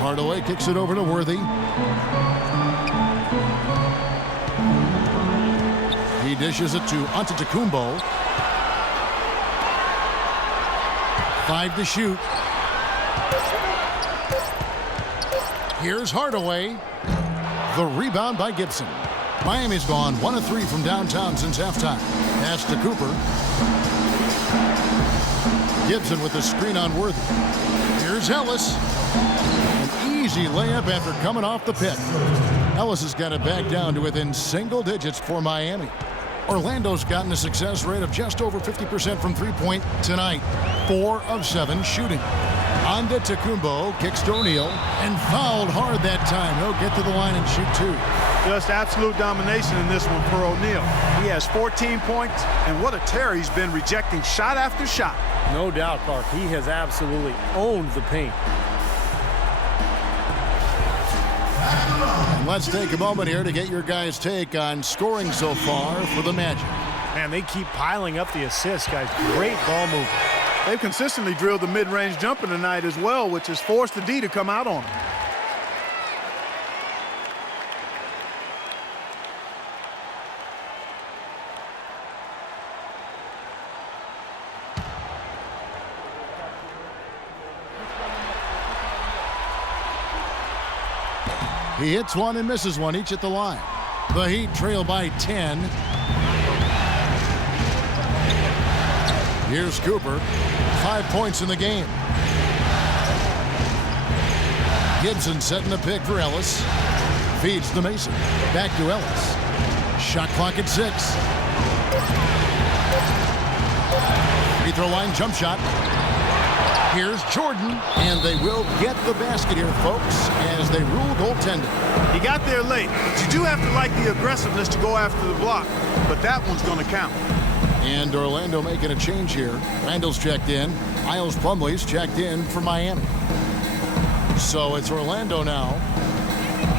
Hardaway kicks it over to Worthy. He dishes it to Antetokounmpo. 5 to shoot. Here's Hardaway. The rebound by Gibson. Miami's gone 1 of 3 from downtown since halftime. Pass to Cooper. Gibson with the screen on Worthy. Here's Ellis. An easy layup after coming off the pick. Ellis has got it back down to within single digits for Miami. Orlando's gotten a success rate of just over 50% from three-point tonight. 4 of 7 shooting. Antetokounmpo kicks to O'Neal and fouled hard that time. He'll get to the line and shoot 2. Just absolute domination in this one for O'Neal. He has 14 points, and what a tear he's been rejecting shot after shot. No doubt, Clark. He has absolutely owned the paint. And let's take a moment here to get your guys' take on scoring so far for the Magic. Man, they keep piling up the assists, guys. Great ball movement. They've consistently drilled the mid-range jumper tonight as well, which has forced the D to come out on them. He hits one and misses one, each at the line. The Heat trail by 10. Here's Cooper. 5 points in the game. Gibson setting the pick for Ellis. Feeds to Mason. Back to Ellis. Shot clock at 6. Free throw line jump shot. Here's Jordan, and they will get the basket here, folks, as they rule goaltending. He got there late, but you do have to like the aggressiveness to go after the block, but that one's going to count. And Orlando making a change here. Randall's checked in. Miles Plumlee's checked in for Miami. So it's Orlando now.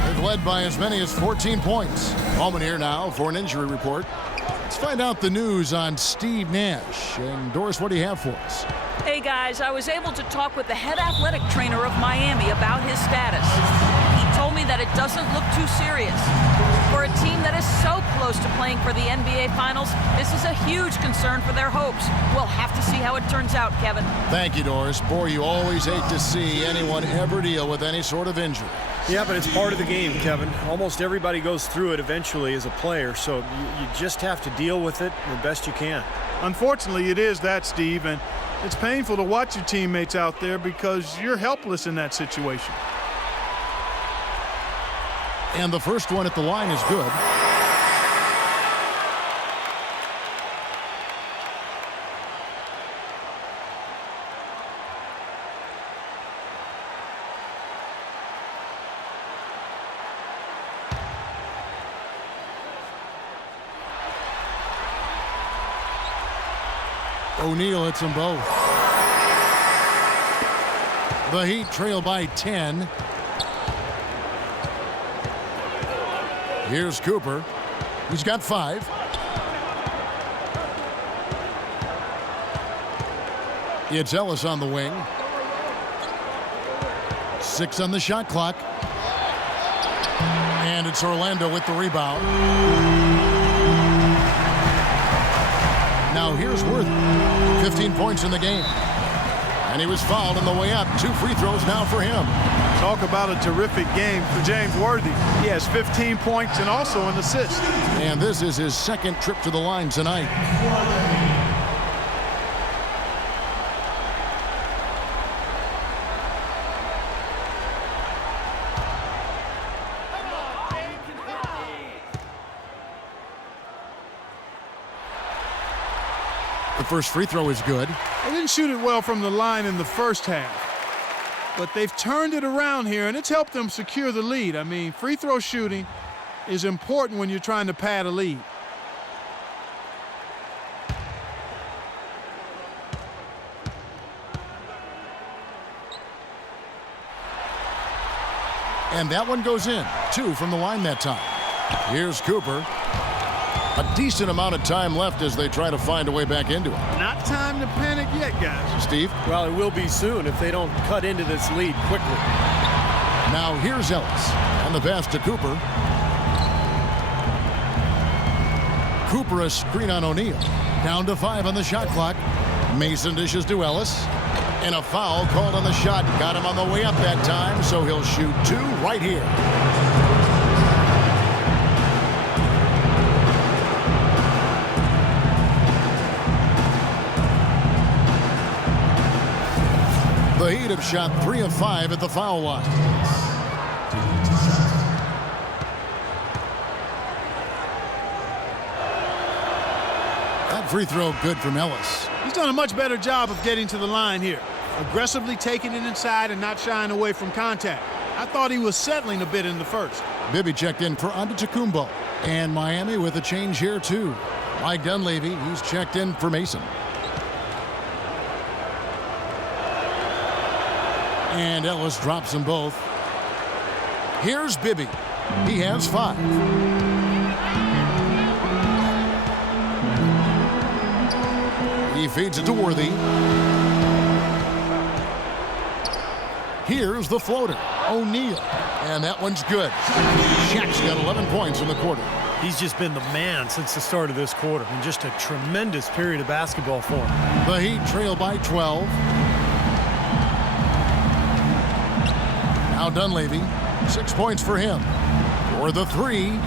They've led by as many as 14 points. Bowman here now for an injury report. Let's find out the news on Steve Nash. And Doris, what do you have for us? Hey guys, I was able to talk with the head athletic trainer of Miami about his status. He told me that it doesn't look too serious. For a team that is so close to playing for the NBA Finals, this is a huge concern for their hopes. We'll have to see how it turns out, Kevin. Thank you, Doris. Boy, you always hate to see anyone ever deal with any sort of injury. Yeah, but it's part of the game, Kevin. Almost everybody goes through it eventually as a player, so you just have to deal with it the best you can. Unfortunately, it is that, Steve, and it's painful to watch your teammates out there because you're helpless in that situation. And the first one at the line is good. O'Neal hits them both. The Heat trail by 10. Here's Cooper. He's got 5. It's Ellis on the wing. 6 on the shot clock. And it's Orlando with the rebound. Now here's Worthy. 15 points in the game. And he was fouled on the way up. 2 free throws now for him. Talk about a terrific game for James Worthy. He has 15 points and also an assist. And this is his second trip to the line tonight. The first free throw is good. They didn't shoot it well from the line in the first half, but they've turned it around here, and it's helped them secure the lead. I mean, free throw shooting is important when you're trying to pad a lead. And that one goes in. 2 from the line that time. Here's Cooper. A decent amount of time left as they try to find a way back into it. Not time to panic yet, guys. Steve? Well, it will be soon if they don't cut into this lead quickly. Now here's Ellis. And the pass to Cooper. Cooper a screen on O'Neal. Down to 5 on the shot clock. Mason dishes to Ellis. And a foul called on the shot. Got him on the way up that time, so he'll shoot 2 right here. The Heat have shot 3 of 5 at the foul line. That free throw good from Ellis. He's done a much better job of getting to the line here. Aggressively taking it inside and not shying away from contact. I thought he was settling a bit in the first. Bibby checked in for Antetokounmpo. And Miami with a change here too. Mike Dunleavy, he's checked in for Mason. And Ellis drops them both. Here's Bibby. He has 5. He feeds it to Worthy. Here's the floater, O'Neal. And that one's good. Shaq's got 11 points in the quarter. He's just been the man since the start of this quarter. And just a tremendous period of basketball for him. The Heat trail by 12. Now Dunleavy, 6 points for him. For the 3.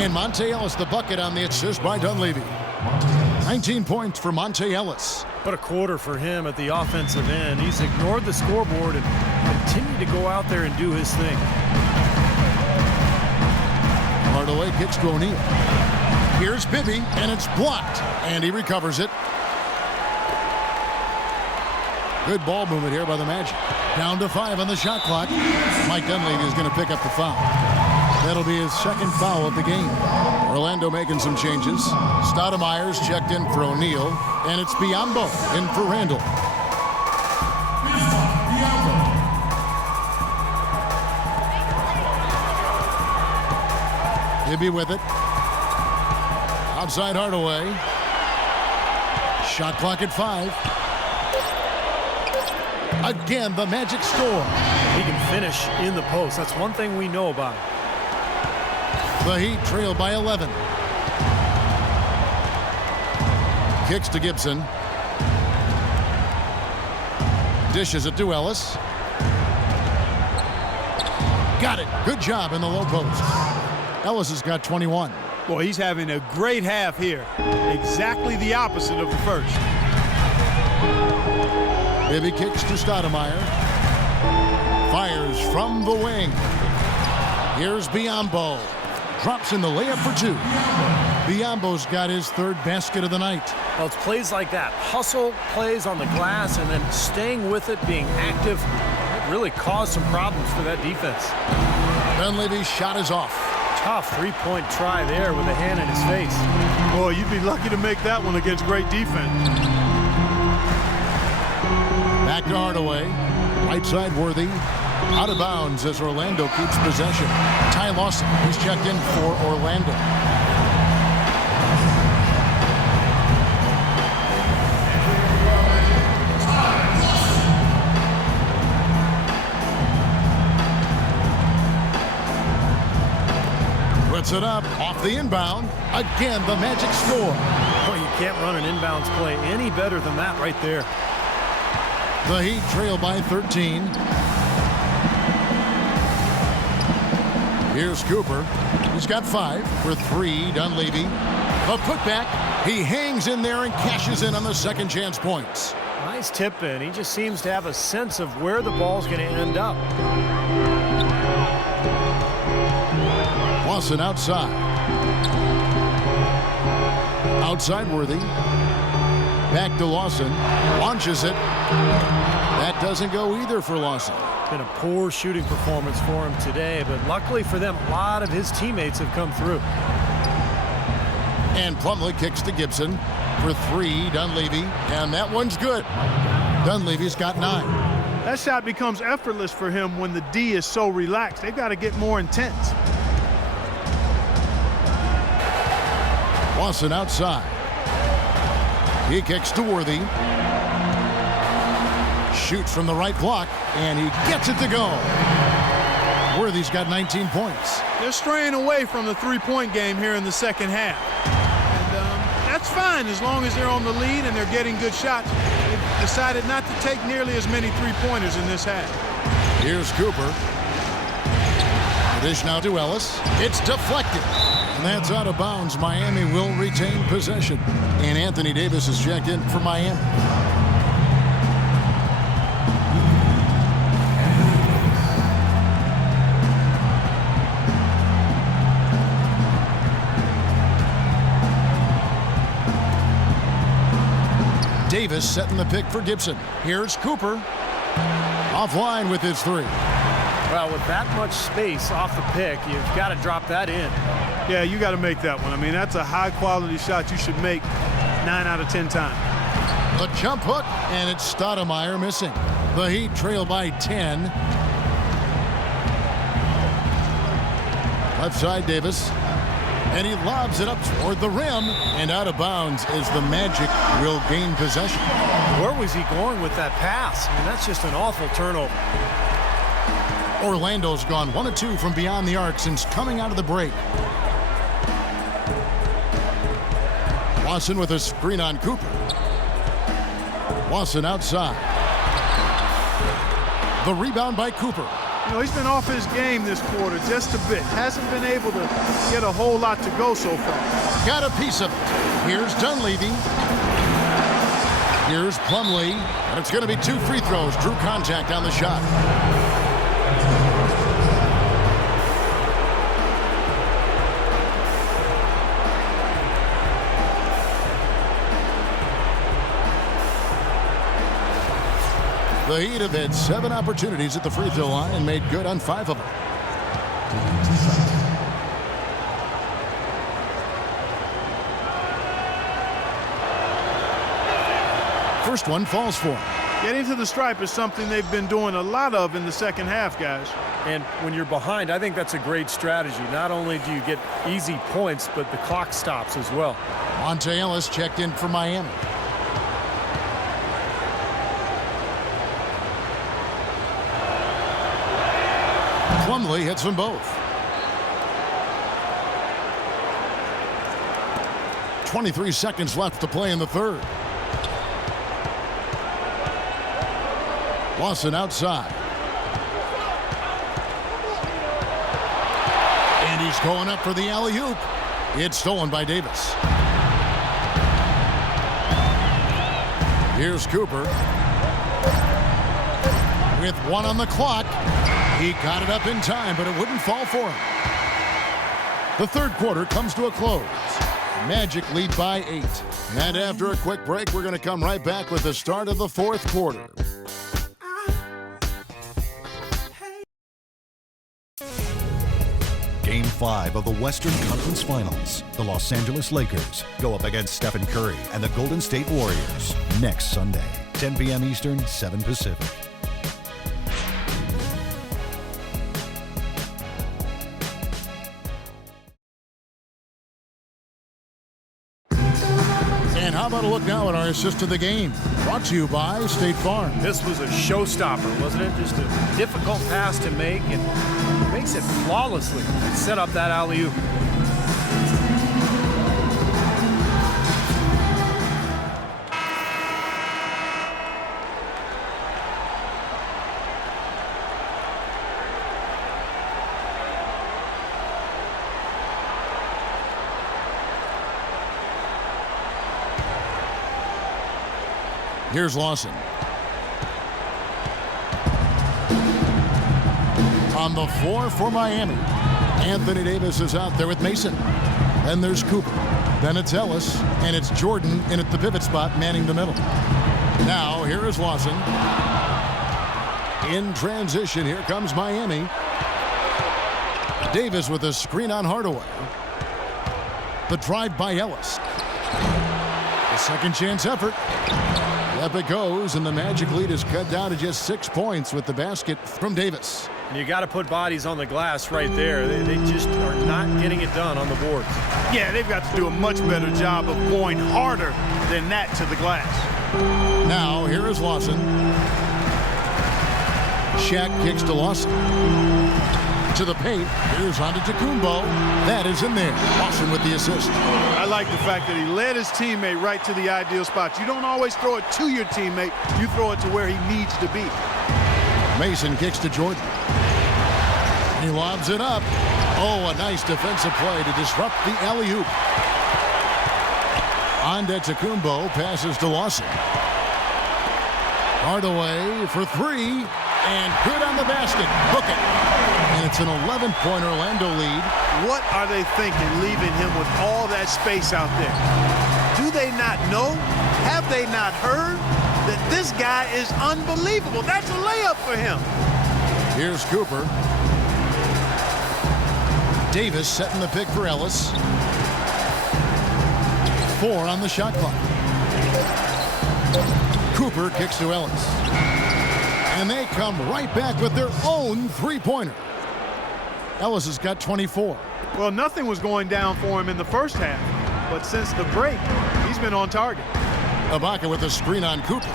And Monte Ellis the bucket on the assist by Dunleavy. 19 points for Monte Ellis. What a quarter for him at the offensive end. He's ignored the scoreboard and continued to go out there and do his thing. Hardaway kicks to O'Neal. Here's Bibby, and it's blocked. And he recovers it. Good ball movement here by the Magic. Down to 5 on the shot clock. Mike Dunleavy is going to pick up the foul. That'll be his second foul of the game. Orlando making some changes. Stoudemire's checked in for O'Neal, and it's Biyombo in for Randall. Bibby with it. Outside Hardaway. Shot clock at 5. Again, the Magic score. He can finish in the post. That's one thing we know about him. The Heat trail by 11. Kicks to Gibson. Dishes it to Ellis. Got it. Good job in the low post. Ellis has got 21. Boy, he's having a great half here. Exactly the opposite of the first. Bibby kicks to Stoudemire. Fires from the wing. Here's Biyombo. Drops in the layup for two. Biyombo's got his third basket of the night. Well, it's plays like that. Hustle plays on the glass and then staying with it, being active. It really caused some problems for that defense. Dunleavy's shot is off. Tough three-point try there with a hand in his face. Boy, you'd be lucky to make that one against great defense. Back to Hardaway. Right side Worthy. Out of bounds as Orlando keeps possession. Ty Lawson, who's checked in for Orlando. Puts it up off the inbound. Again, the Magic score. Well, you can't run an inbounds play any better than that right there. The Heat trail by 13. Here's Cooper. He's got 5 for 3. Dunleavy. A putback. He hangs in there and cashes in on the second chance points. Nice tip in. He just seems to have a sense of where the ball's going to end up. Lawson outside. Outside Worthy. Back to Lawson. Launches it. That doesn't go either for Lawson. Been a poor shooting performance for him today, but luckily for them, a lot of his teammates have come through. And Plumlee kicks to Gibson for 3. Dunleavy. And that one's good. Dunleavy's got 9. That shot becomes effortless for him when the D is so relaxed. They've got to get more intense. Lawson outside. He kicks to Worthy. Shoots from the right block, and he gets it to go. Worthy's got 19 points. They're straying away from the three-point game here in the second half. And that's fine as long as they're on the lead and they're getting good shots. They've decided not to take nearly as many three-pointers in this half. Here's Cooper. The dish now to Ellis. It's deflected. And that's out of bounds. Miami will retain possession. And Anthony Davis is checked in for Miami. Davis setting the pick for Gibson. Here's Cooper. Offline with his 3. Well, with that much space off the pick, you've got to drop that in. Yeah, you got to make that one. I mean, that's a high-quality shot you should make 9 out of 10 times. The jump hook, and it's Stoudemire missing. The Heat trail by 10. Left side, Davis. And he lobs it up toward the rim, and out of bounds as the Magic will gain possession. Where was he going with that pass? I mean, that's just an awful turnover. Orlando's gone 1 of 2 from beyond the arc since coming out of the break. Lawson with a screen on Cooper. Lawson outside. The rebound by Cooper. You know, he's been off his game this quarter just a bit. Hasn't been able to get a whole lot to go so far. Got a piece of it. Here's Dunleavy. Here's Plumlee. And it's going to be 2 free throws. Drew contact on the shot. The Heat have had 7 opportunities at the free throw line and made good on 5 of them. First one falls for him. Getting to the stripe is something they've been doing a lot of in the second half, guys. And when you're behind, I think that's a great strategy. Not only do you get easy points, but the clock stops as well. Monte Ellis checked in for Miami. Plumlee hits them both. 23 seconds left to play in the third. Lawson outside. And he's going up for the alley-oop. It's stolen by Davis. Here's Cooper. With 1 on the clock. He got it up in time, but it wouldn't fall for him. The third quarter comes to a close. Magic lead by 8. And after a quick break, we're going to come right back with the start of the fourth quarter. Game 5 of the Western Conference Finals. The Los Angeles Lakers go up against Stephen Curry and the Golden State Warriors next Sunday, 10 p.m. Eastern, 7 Pacific. And how about a look now at our assist of the game? Brought to you by State Farm. This was a showstopper, wasn't it? Just a difficult pass to make, and makes it flawlessly. It set up that alley-oop. Here's Lawson. On the floor for Miami. Anthony Davis is out there with Mason. Then there's Cooper. Then it's Ellis. And it's Jordan in at the pivot spot, manning the middle. Now, here is Lawson. In transition, here comes Miami. Davis with a screen on Hardaway. The drive by Ellis. A second chance effort. Up it goes, and the Magic lead is cut down to just 6 points with the basket from Davis. And you got to put bodies on the glass right there. They just are not getting it done on the boards. Yeah, they've got to do a much better job of going harder than that to the glass. Now, here is Lawson. Shaq kicks to Lawson. To the paint. Here's Antetokounmpo. That is in there. Lawson with the assist. I like the fact that he led his teammate right to the ideal spot. You don't always throw it to your teammate. You throw it to where he needs to be. Mason kicks to Jordan. He lobs it up. Oh, a nice defensive play to disrupt the alley-oop. Antetokounmpo passes to Lawson. Hardaway for 3. And good on the basket. Book it. And it's an 11-point Orlando lead. What are they thinking, leaving him with all that space out there? Do they not know? Have they not heard that this guy is unbelievable? That's a layup for him. Here's Cooper. Davis setting the pick for Ellis. 4 on the shot clock. Cooper kicks to Ellis. And they come right back with their own three-pointer. Ellis has got 24. Well, nothing was going down for him in the first half, but since the break, he's been on target. Ibaka with a screen on Cooper.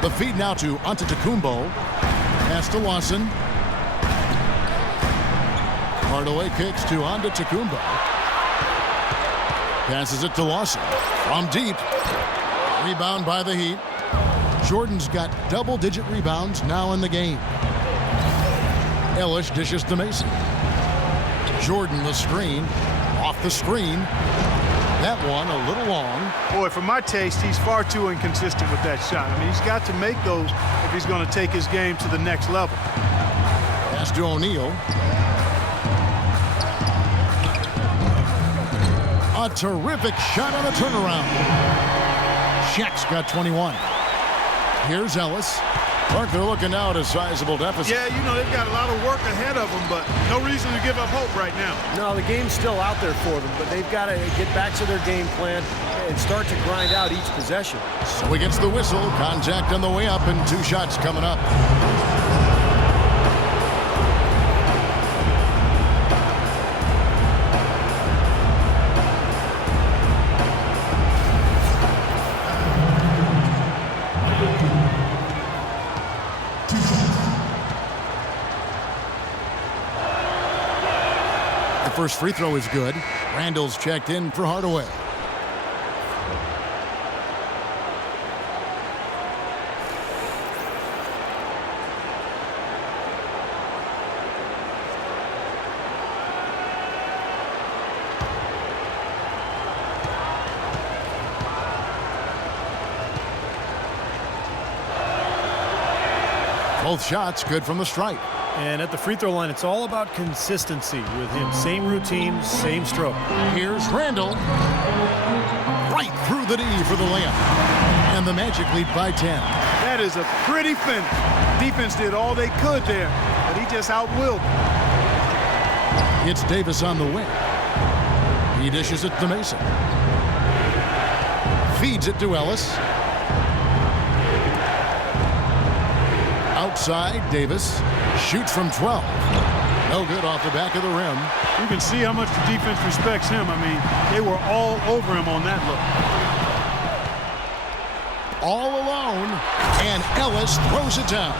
The feed now to Antetokounmpo. Pass to Lawson. Hardaway kicks to Antetokounmpo. Passes it to Lawson. From deep. Rebound by the Heat. Jordan's got double-digit rebounds now in the game. Ellis dishes to Mason. Jordan the screen. Off the screen. That one a little long. Boy, for my taste, he's far too inconsistent with that shot. I mean, he's got to make those if he's going to take his game to the next level. Pass to O'Neal. A terrific shot on a turnaround. Shaq's got 21. Here's Ellis. Clark, they're looking now at a sizable deficit. Yeah, you know, they've got a lot of work ahead of them, but no reason to give up hope right now. No, the game's still out there for them, but they've got to get back to their game plan and start to grind out each possession. So he gets the whistle. Contact on the way up, and 2 shots coming up. first free throw is good. Randall's checked in for Hardaway. Both shots good from the stripe. And at the free throw line, it's all about consistency with him. Same routine, same stroke. Here's Randall. Right through the D for the layup. And the Magic lead by 10. That is a pretty finish. Defense did all they could there, but he just outwilled them. It's Davis on the wing. He dishes it to Mason. Feeds it to Ellis. Outside, Davis shoots from 12. No good off the back of the rim. You can see how much the defense respects him. I mean, they were all over him on that look. All alone, and Ellis throws it down.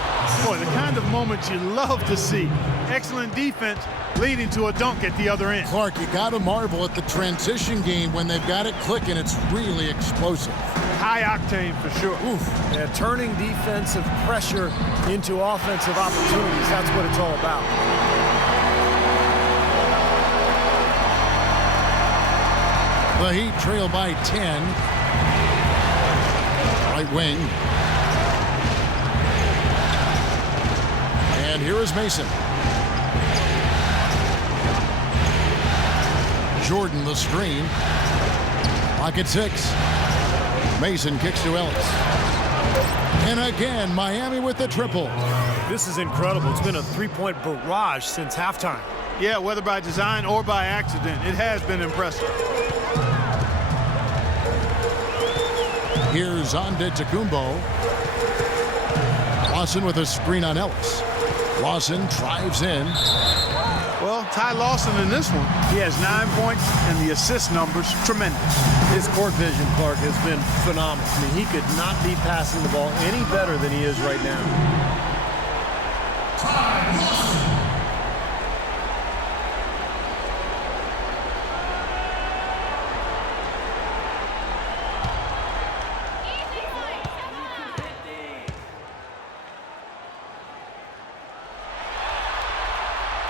Boy, the kind of moment you love to see. Excellent defense leading to a dunk at the other end. Clark, you got to marvel at the transition game when they've got it clicking. It's really explosive. High octane for sure. Oof. Yeah, turning defensive pressure into offensive opportunities. That's what it's all about. The Heat trail by 10. Right wing. And here is Mason. Jordan the screen. Clock at 6. Mason kicks to Ellis. And again, Miami with the triple. This is incredible. It's been a three-point barrage since halftime. Yeah, whether by design or by accident, it has been impressive. Here's Antetokounmpo. Lawson with a screen on Ellis. Lawson drives in. Well, Ty Lawson in this one, he has 9 points, and the assist numbers tremendous. His court vision, Clark, has been phenomenal. I mean, he could not be passing the ball any better than he is right now. Ty Lawson.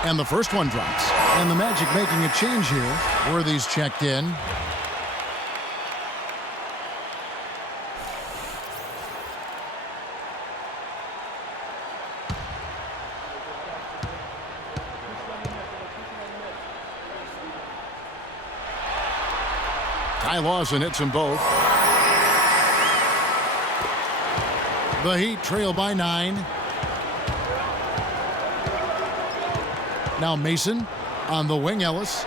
And the first one drops. And the Magic making a change here. Worthy's checked in. Ty Lawson hits them both. The Heat trail by 9. Now Mason on the wing. Ellis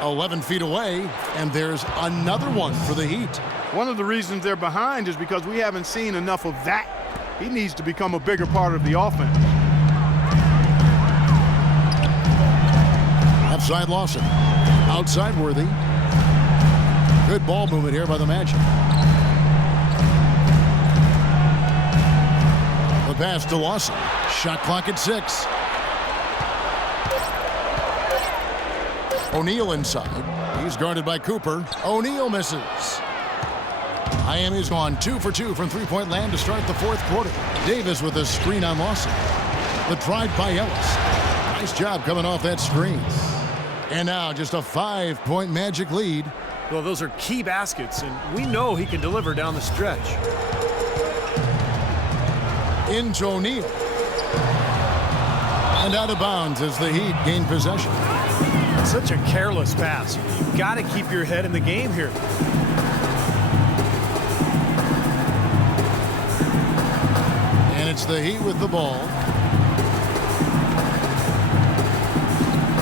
11 feet away, and there's another one for the Heat. One of the reasons they're behind is because we haven't seen enough of that. He needs to become a bigger part of the offense. Outside Lawson. Outside Worthy. Good ball movement here by the Magic. The pass to Lawson. Shot clock at 6. O'Neal inside. He's guarded by Cooper. O'Neal misses. Miami's gone 2 for 2 from three-point land to start the fourth quarter. Davis with a screen on Lawson. The drive by Ellis. Nice job coming off that screen. And now just a 5-point Magic lead. Well, those are key baskets, and we know he can deliver down the stretch. Into O'Neal. And out of bounds as the Heat gain possession. Such a careless pass. You've got to keep your head in the game here. And it's the Heat with the ball.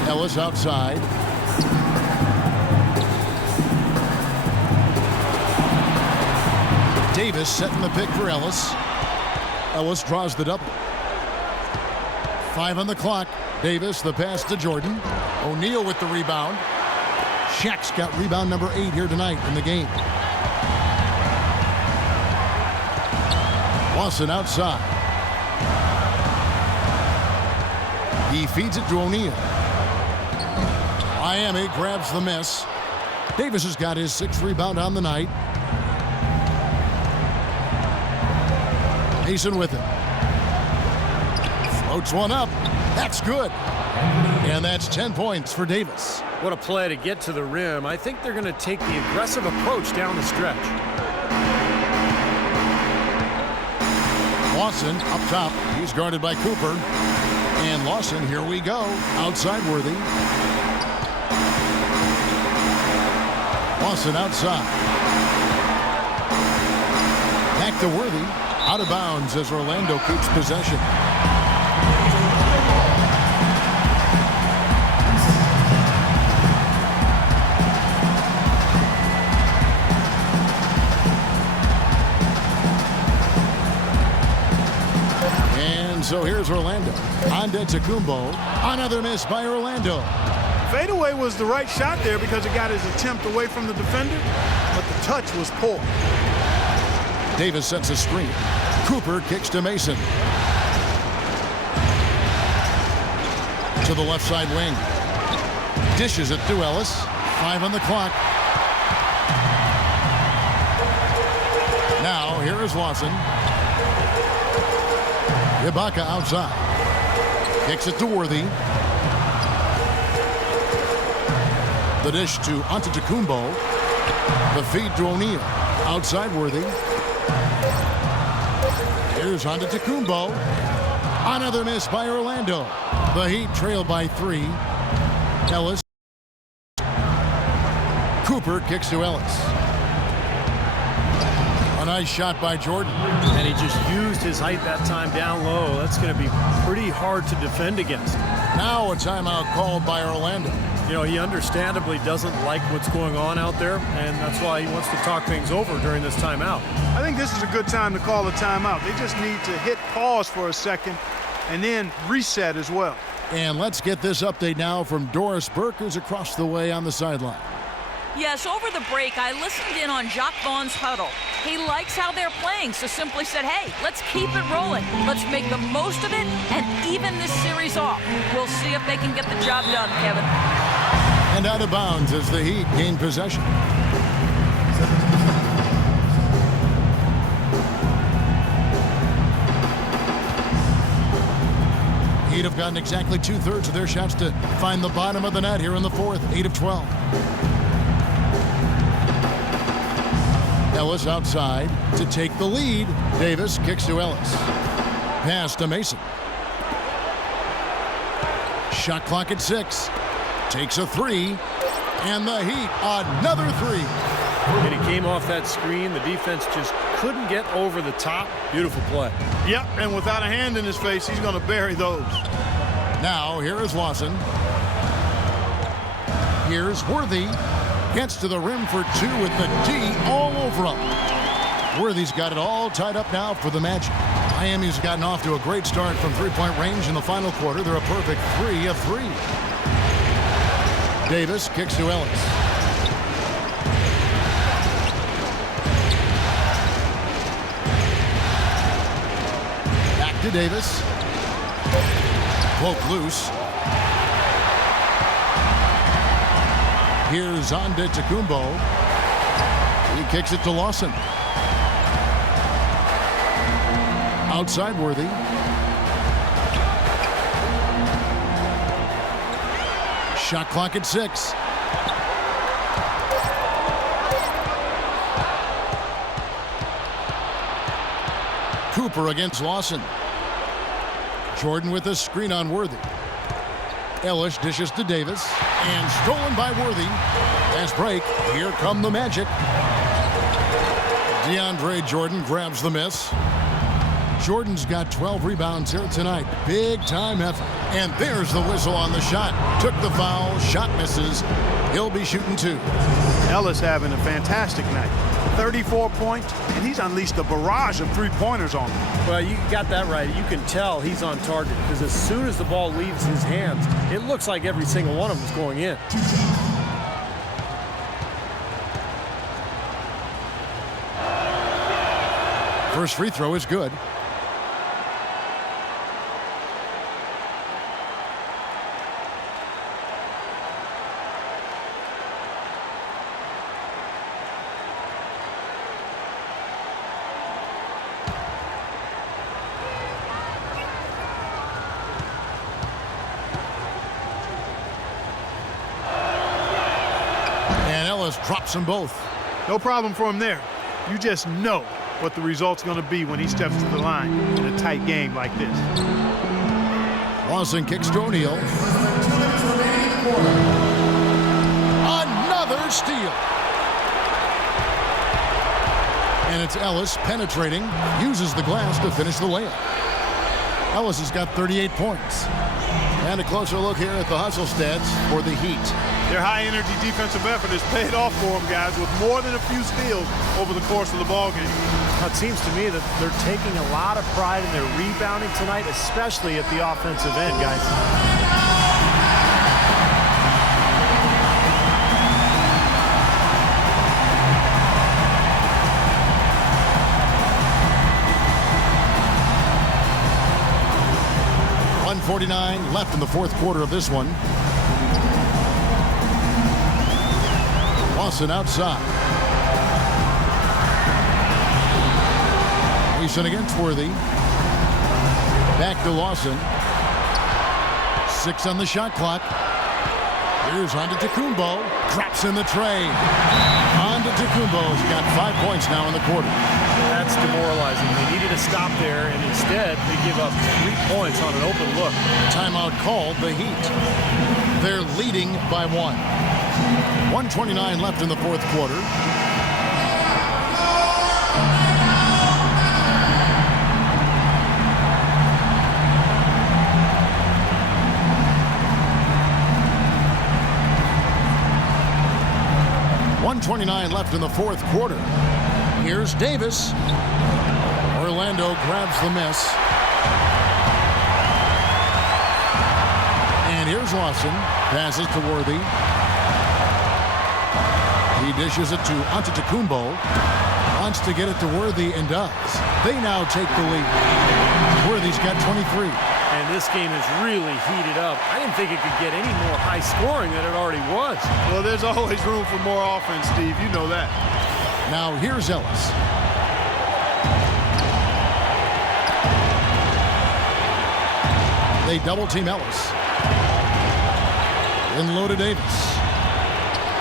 Ellis outside. Davis setting the pick for Ellis. Ellis draws the double. 5 on the clock. Davis, the pass to Jordan. O'Neal with the rebound. Shaq's got rebound number 8 here tonight in the game. Lawson outside. He feeds it to O'Neal. Miami grabs the miss. Davis has got his 6th rebound on the night. Mason with it. Floats one up. That's good. And that's 10 points for Davis. What a play to get to the rim. I think they're going to take the aggressive approach down the stretch. Lawson up top. He's guarded by Cooper. And Lawson, here we go. Outside Worthy. Lawson outside. Back to Worthy. Out of bounds as Orlando keeps possession. And so here's Orlando. Antetokounmpo. Another miss by Orlando. Fadeaway was the right shot there because it got his attempt away from the defender, but the touch was poor. Davis sets a screen. Cooper kicks to Mason. To the left side wing. Dishes it to Ellis. 5 on the clock. Now here is Lawson. Ibaka outside. Kicks it to Worthy. The dish to Antetokounmpo. The feed to O'Neal. Outside Worthy. Here's Antetokounmpo. Another miss by Orlando. The Heat trail by 3. Ellis. Cooper kicks to Ellis. A nice shot by Jordan. And he just used his height that time down low. That's going to be pretty hard to defend against. Now a timeout called by Orlando. You know, he understandably doesn't like what's going on out there, and that's why he wants to talk things over during this timeout. I think this is a good time to call a timeout. They just need to hit pause for a second and then reset as well. And let's get this update now from Doris Burke, who's across the way on the sideline. Yes, over the break, I listened in on Jacques Vaughn's huddle. He likes how they're playing, so simply said, hey, let's keep it rolling. Let's make the most of it and even this series off. We'll see if they can get the job done, Kevin. And out of bounds as the Heat gain possession. Heat have gotten exactly 2/3 of their shots to find the bottom of the net here in the 4th. 8 of 12. Ellis outside to take the lead. Davis kicks to Ellis. Pass to Mason. Shot clock at 6. Takes a 3. And the Heat, another 3. And he came off that screen. The defense just couldn't get over the top. Beautiful play. Yep, and without a hand in his face, he's going to bury those. Now, here is Lawson. Here's Worthy. Gets to the rim for 2 with the D all over him. Worthy's got it all tied up now for the Magic. Miami's gotten off to a great start from three-point range in the final quarter. They're a perfect 3 of 3. Davis kicks to Ellis. Back to Davis. Poke loose. Here's Antetokounmpo. He kicks it to Lawson. Outside Worthy. Shot clock at 6. Cooper against Lawson. Jordan with a screen on Worthy. Ellis dishes to Davis. And stolen by Worthy. Fast break. Here come the Magic. DeAndre Jordan grabs the miss. Jordan's got 12 rebounds here tonight. Big time effort. And there's the whistle on the shot. Took the foul. Shot misses. He'll be shooting 2. Ellis having a fantastic night. 34 points, and he's unleashed a barrage of three-pointers on him. Well, you got that right. You can tell he's on target because as soon as the ball leaves his hands, it looks like every single one of them is going in. First free throw is good. drops them both. No problem for him there. You just know what the result's going to be when he steps to the line in a tight game like this. Lawson kicks to O'Neal. Another steal. And it's Ellis penetrating, uses the glass to finish the layup. Ellis has got 38 points. And a closer look here at the hustle stats for the Heat. Their high-energy defensive effort has paid off for them, guys, with more than a few steals over the course of the ballgame. Now, it seems to me that they're taking a lot of pride in their rebounding tonight, especially at the offensive end, guys. .49 left in the fourth quarter of this one. Lawson outside. Mason against Worthy. Back to Lawson. 6 on the shot clock. Here's Antetokounmpo. Drops in the tray. Antetokounmpo's got 5 points now in the quarter. That's demoralizing. They needed to stop there, and instead they give up 3 points on an open look. Timeout called the Heat. They're leading by 1. 1:29 left in the fourth quarter. .29 left in the fourth quarter. Here's Davis. Orlando grabs the miss. And here's Lawson. Passes to Worthy. He dishes it to Antetokounmpo. Wants to get it to Worthy and does. They now take the lead. Worthy's got 23. And this game is really heated up. I didn't think it could get any more high scoring than it already was. Well, there's always room for more offense, Steve. You know that. Now here's Ellis. They double team Ellis. In low to Davis.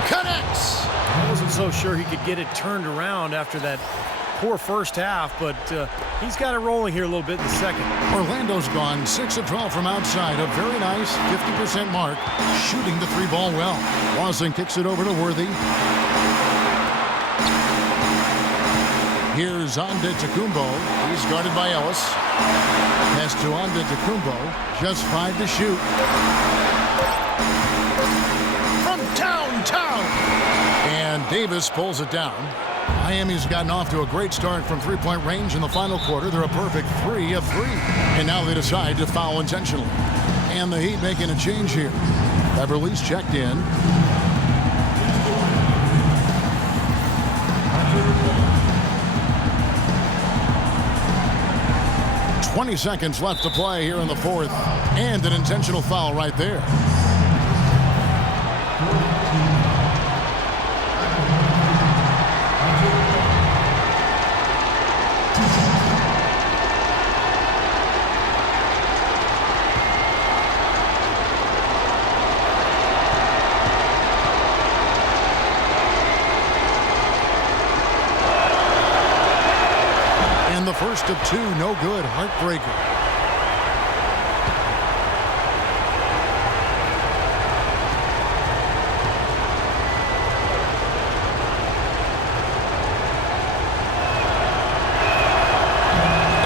Connects. I wasn't so sure he could get it turned around after that poor first half, but he's got it rolling here a little bit in the second. Orlando's gone 6 of 12 from outside. A very nice 50% mark. Shooting the 3-ball well. Lawson kicks it over to Worthy. Here's Antetokounmpo. He's guarded by Ellis. Pass to Antetokounmpo. Just 5 to shoot. From downtown. And Davis pulls it down. Miami's gotten off to a great start from three-point range in the final quarter. They're a perfect 3 of 3. And now they decide to foul intentionally. And the Heat making a change here. Beverly's checked in. .20 seconds left to play here in the fourth. And an intentional foul right there. The first of 2, no good. Heartbreaker.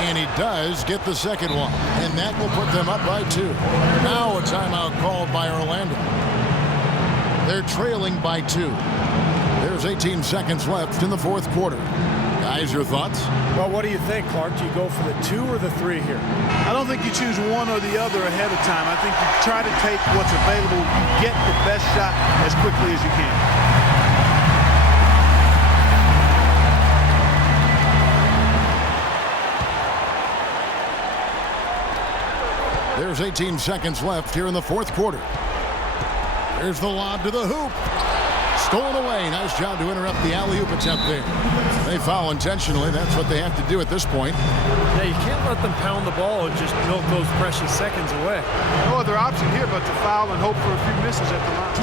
And he does get the second one. And that will put them up by 2. Now a timeout called by Orlando. They're trailing by 2. There's 18 seconds left in the fourth quarter. Guys, your thoughts? Well, what do you think, Clark? Do you go for the 2 or the 3 here? I don't think you choose one or the other ahead of time. I think you try to take what's available. You get the best shot as quickly as you can. There's 18 seconds left here in the fourth quarter. There's the lob to the hoop. Stolen away. Nice job to interrupt the alley-oop attempt there. They foul intentionally. That's what they have to do at this point. Yeah, you can't let them pound the ball and just milk those precious seconds away. No other option here but to foul and hope for a few misses at the line.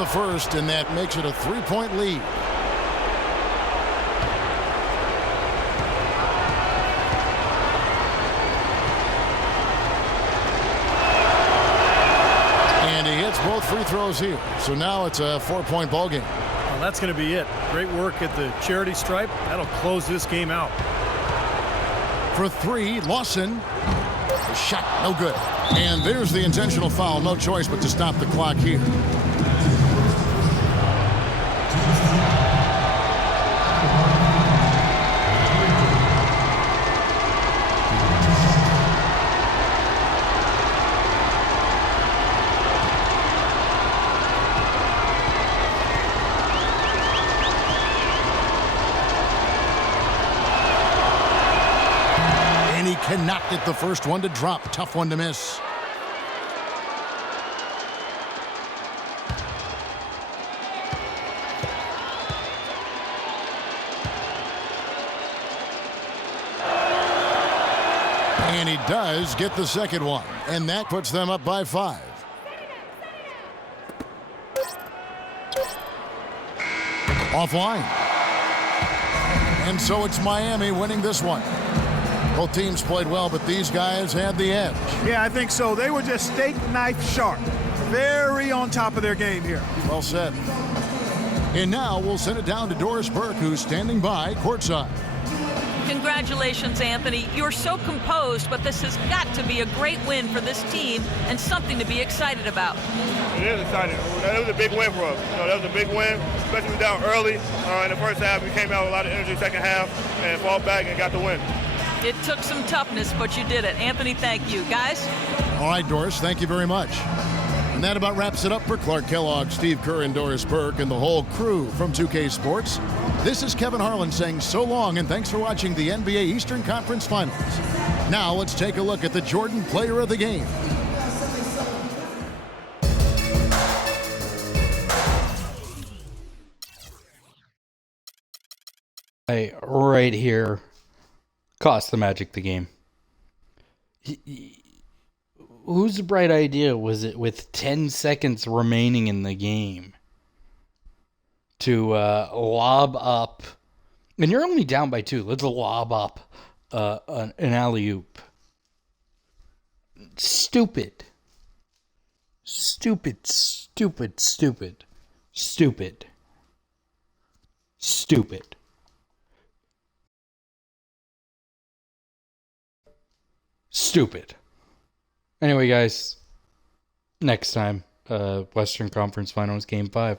the first, and that makes it a 3-point lead. And he hits both free throws here. So now it's a 4-point ball game. Well, that's going to be it. Great work at the charity stripe. That'll close this game out. For three, Lawson. The shot, no good. And there's the intentional foul. No choice but to stop the clock here. Cannot get the first one to drop. Tough one to miss. And he does get the second one. And that puts them up by 5. Offline. And so it's Miami winning this one. Both teams played well, but these guys had the edge. Yeah, I think so. They were just steak knife sharp. Very on top of their game here. Well said. And now we'll send it down to Doris Burke, who's standing by courtside. Congratulations, Anthony. You're so composed, but this has got to be a great win for this team and something to be excited about. It is exciting. That was a big win for us. That was a big win, especially we were down early in the first half. We came out with a lot of energy second half and fought back and got the win. It took some toughness, but you did it. Anthony, thank you. Guys? All right, Doris, thank you very much. And that about wraps it up for Clark Kellogg, Steve Kerr, and Doris Burke, and the whole crew from 2K Sports. This is Kevin Harlan saying so long, and thanks for watching the NBA Eastern Conference Finals. Now let's take a look at the Jordan Player of the Game. Right here. Cost the Magic the game. Whose bright idea was it with 10 seconds remaining in the game to lob up, and you're only down by 2, let's lob up an alley-oop. Stupid. Stupid, stupid, stupid, stupid, stupid. Stupid. Anyway, guys, next time, Western Conference Finals Game 5.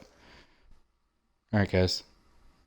All right, guys.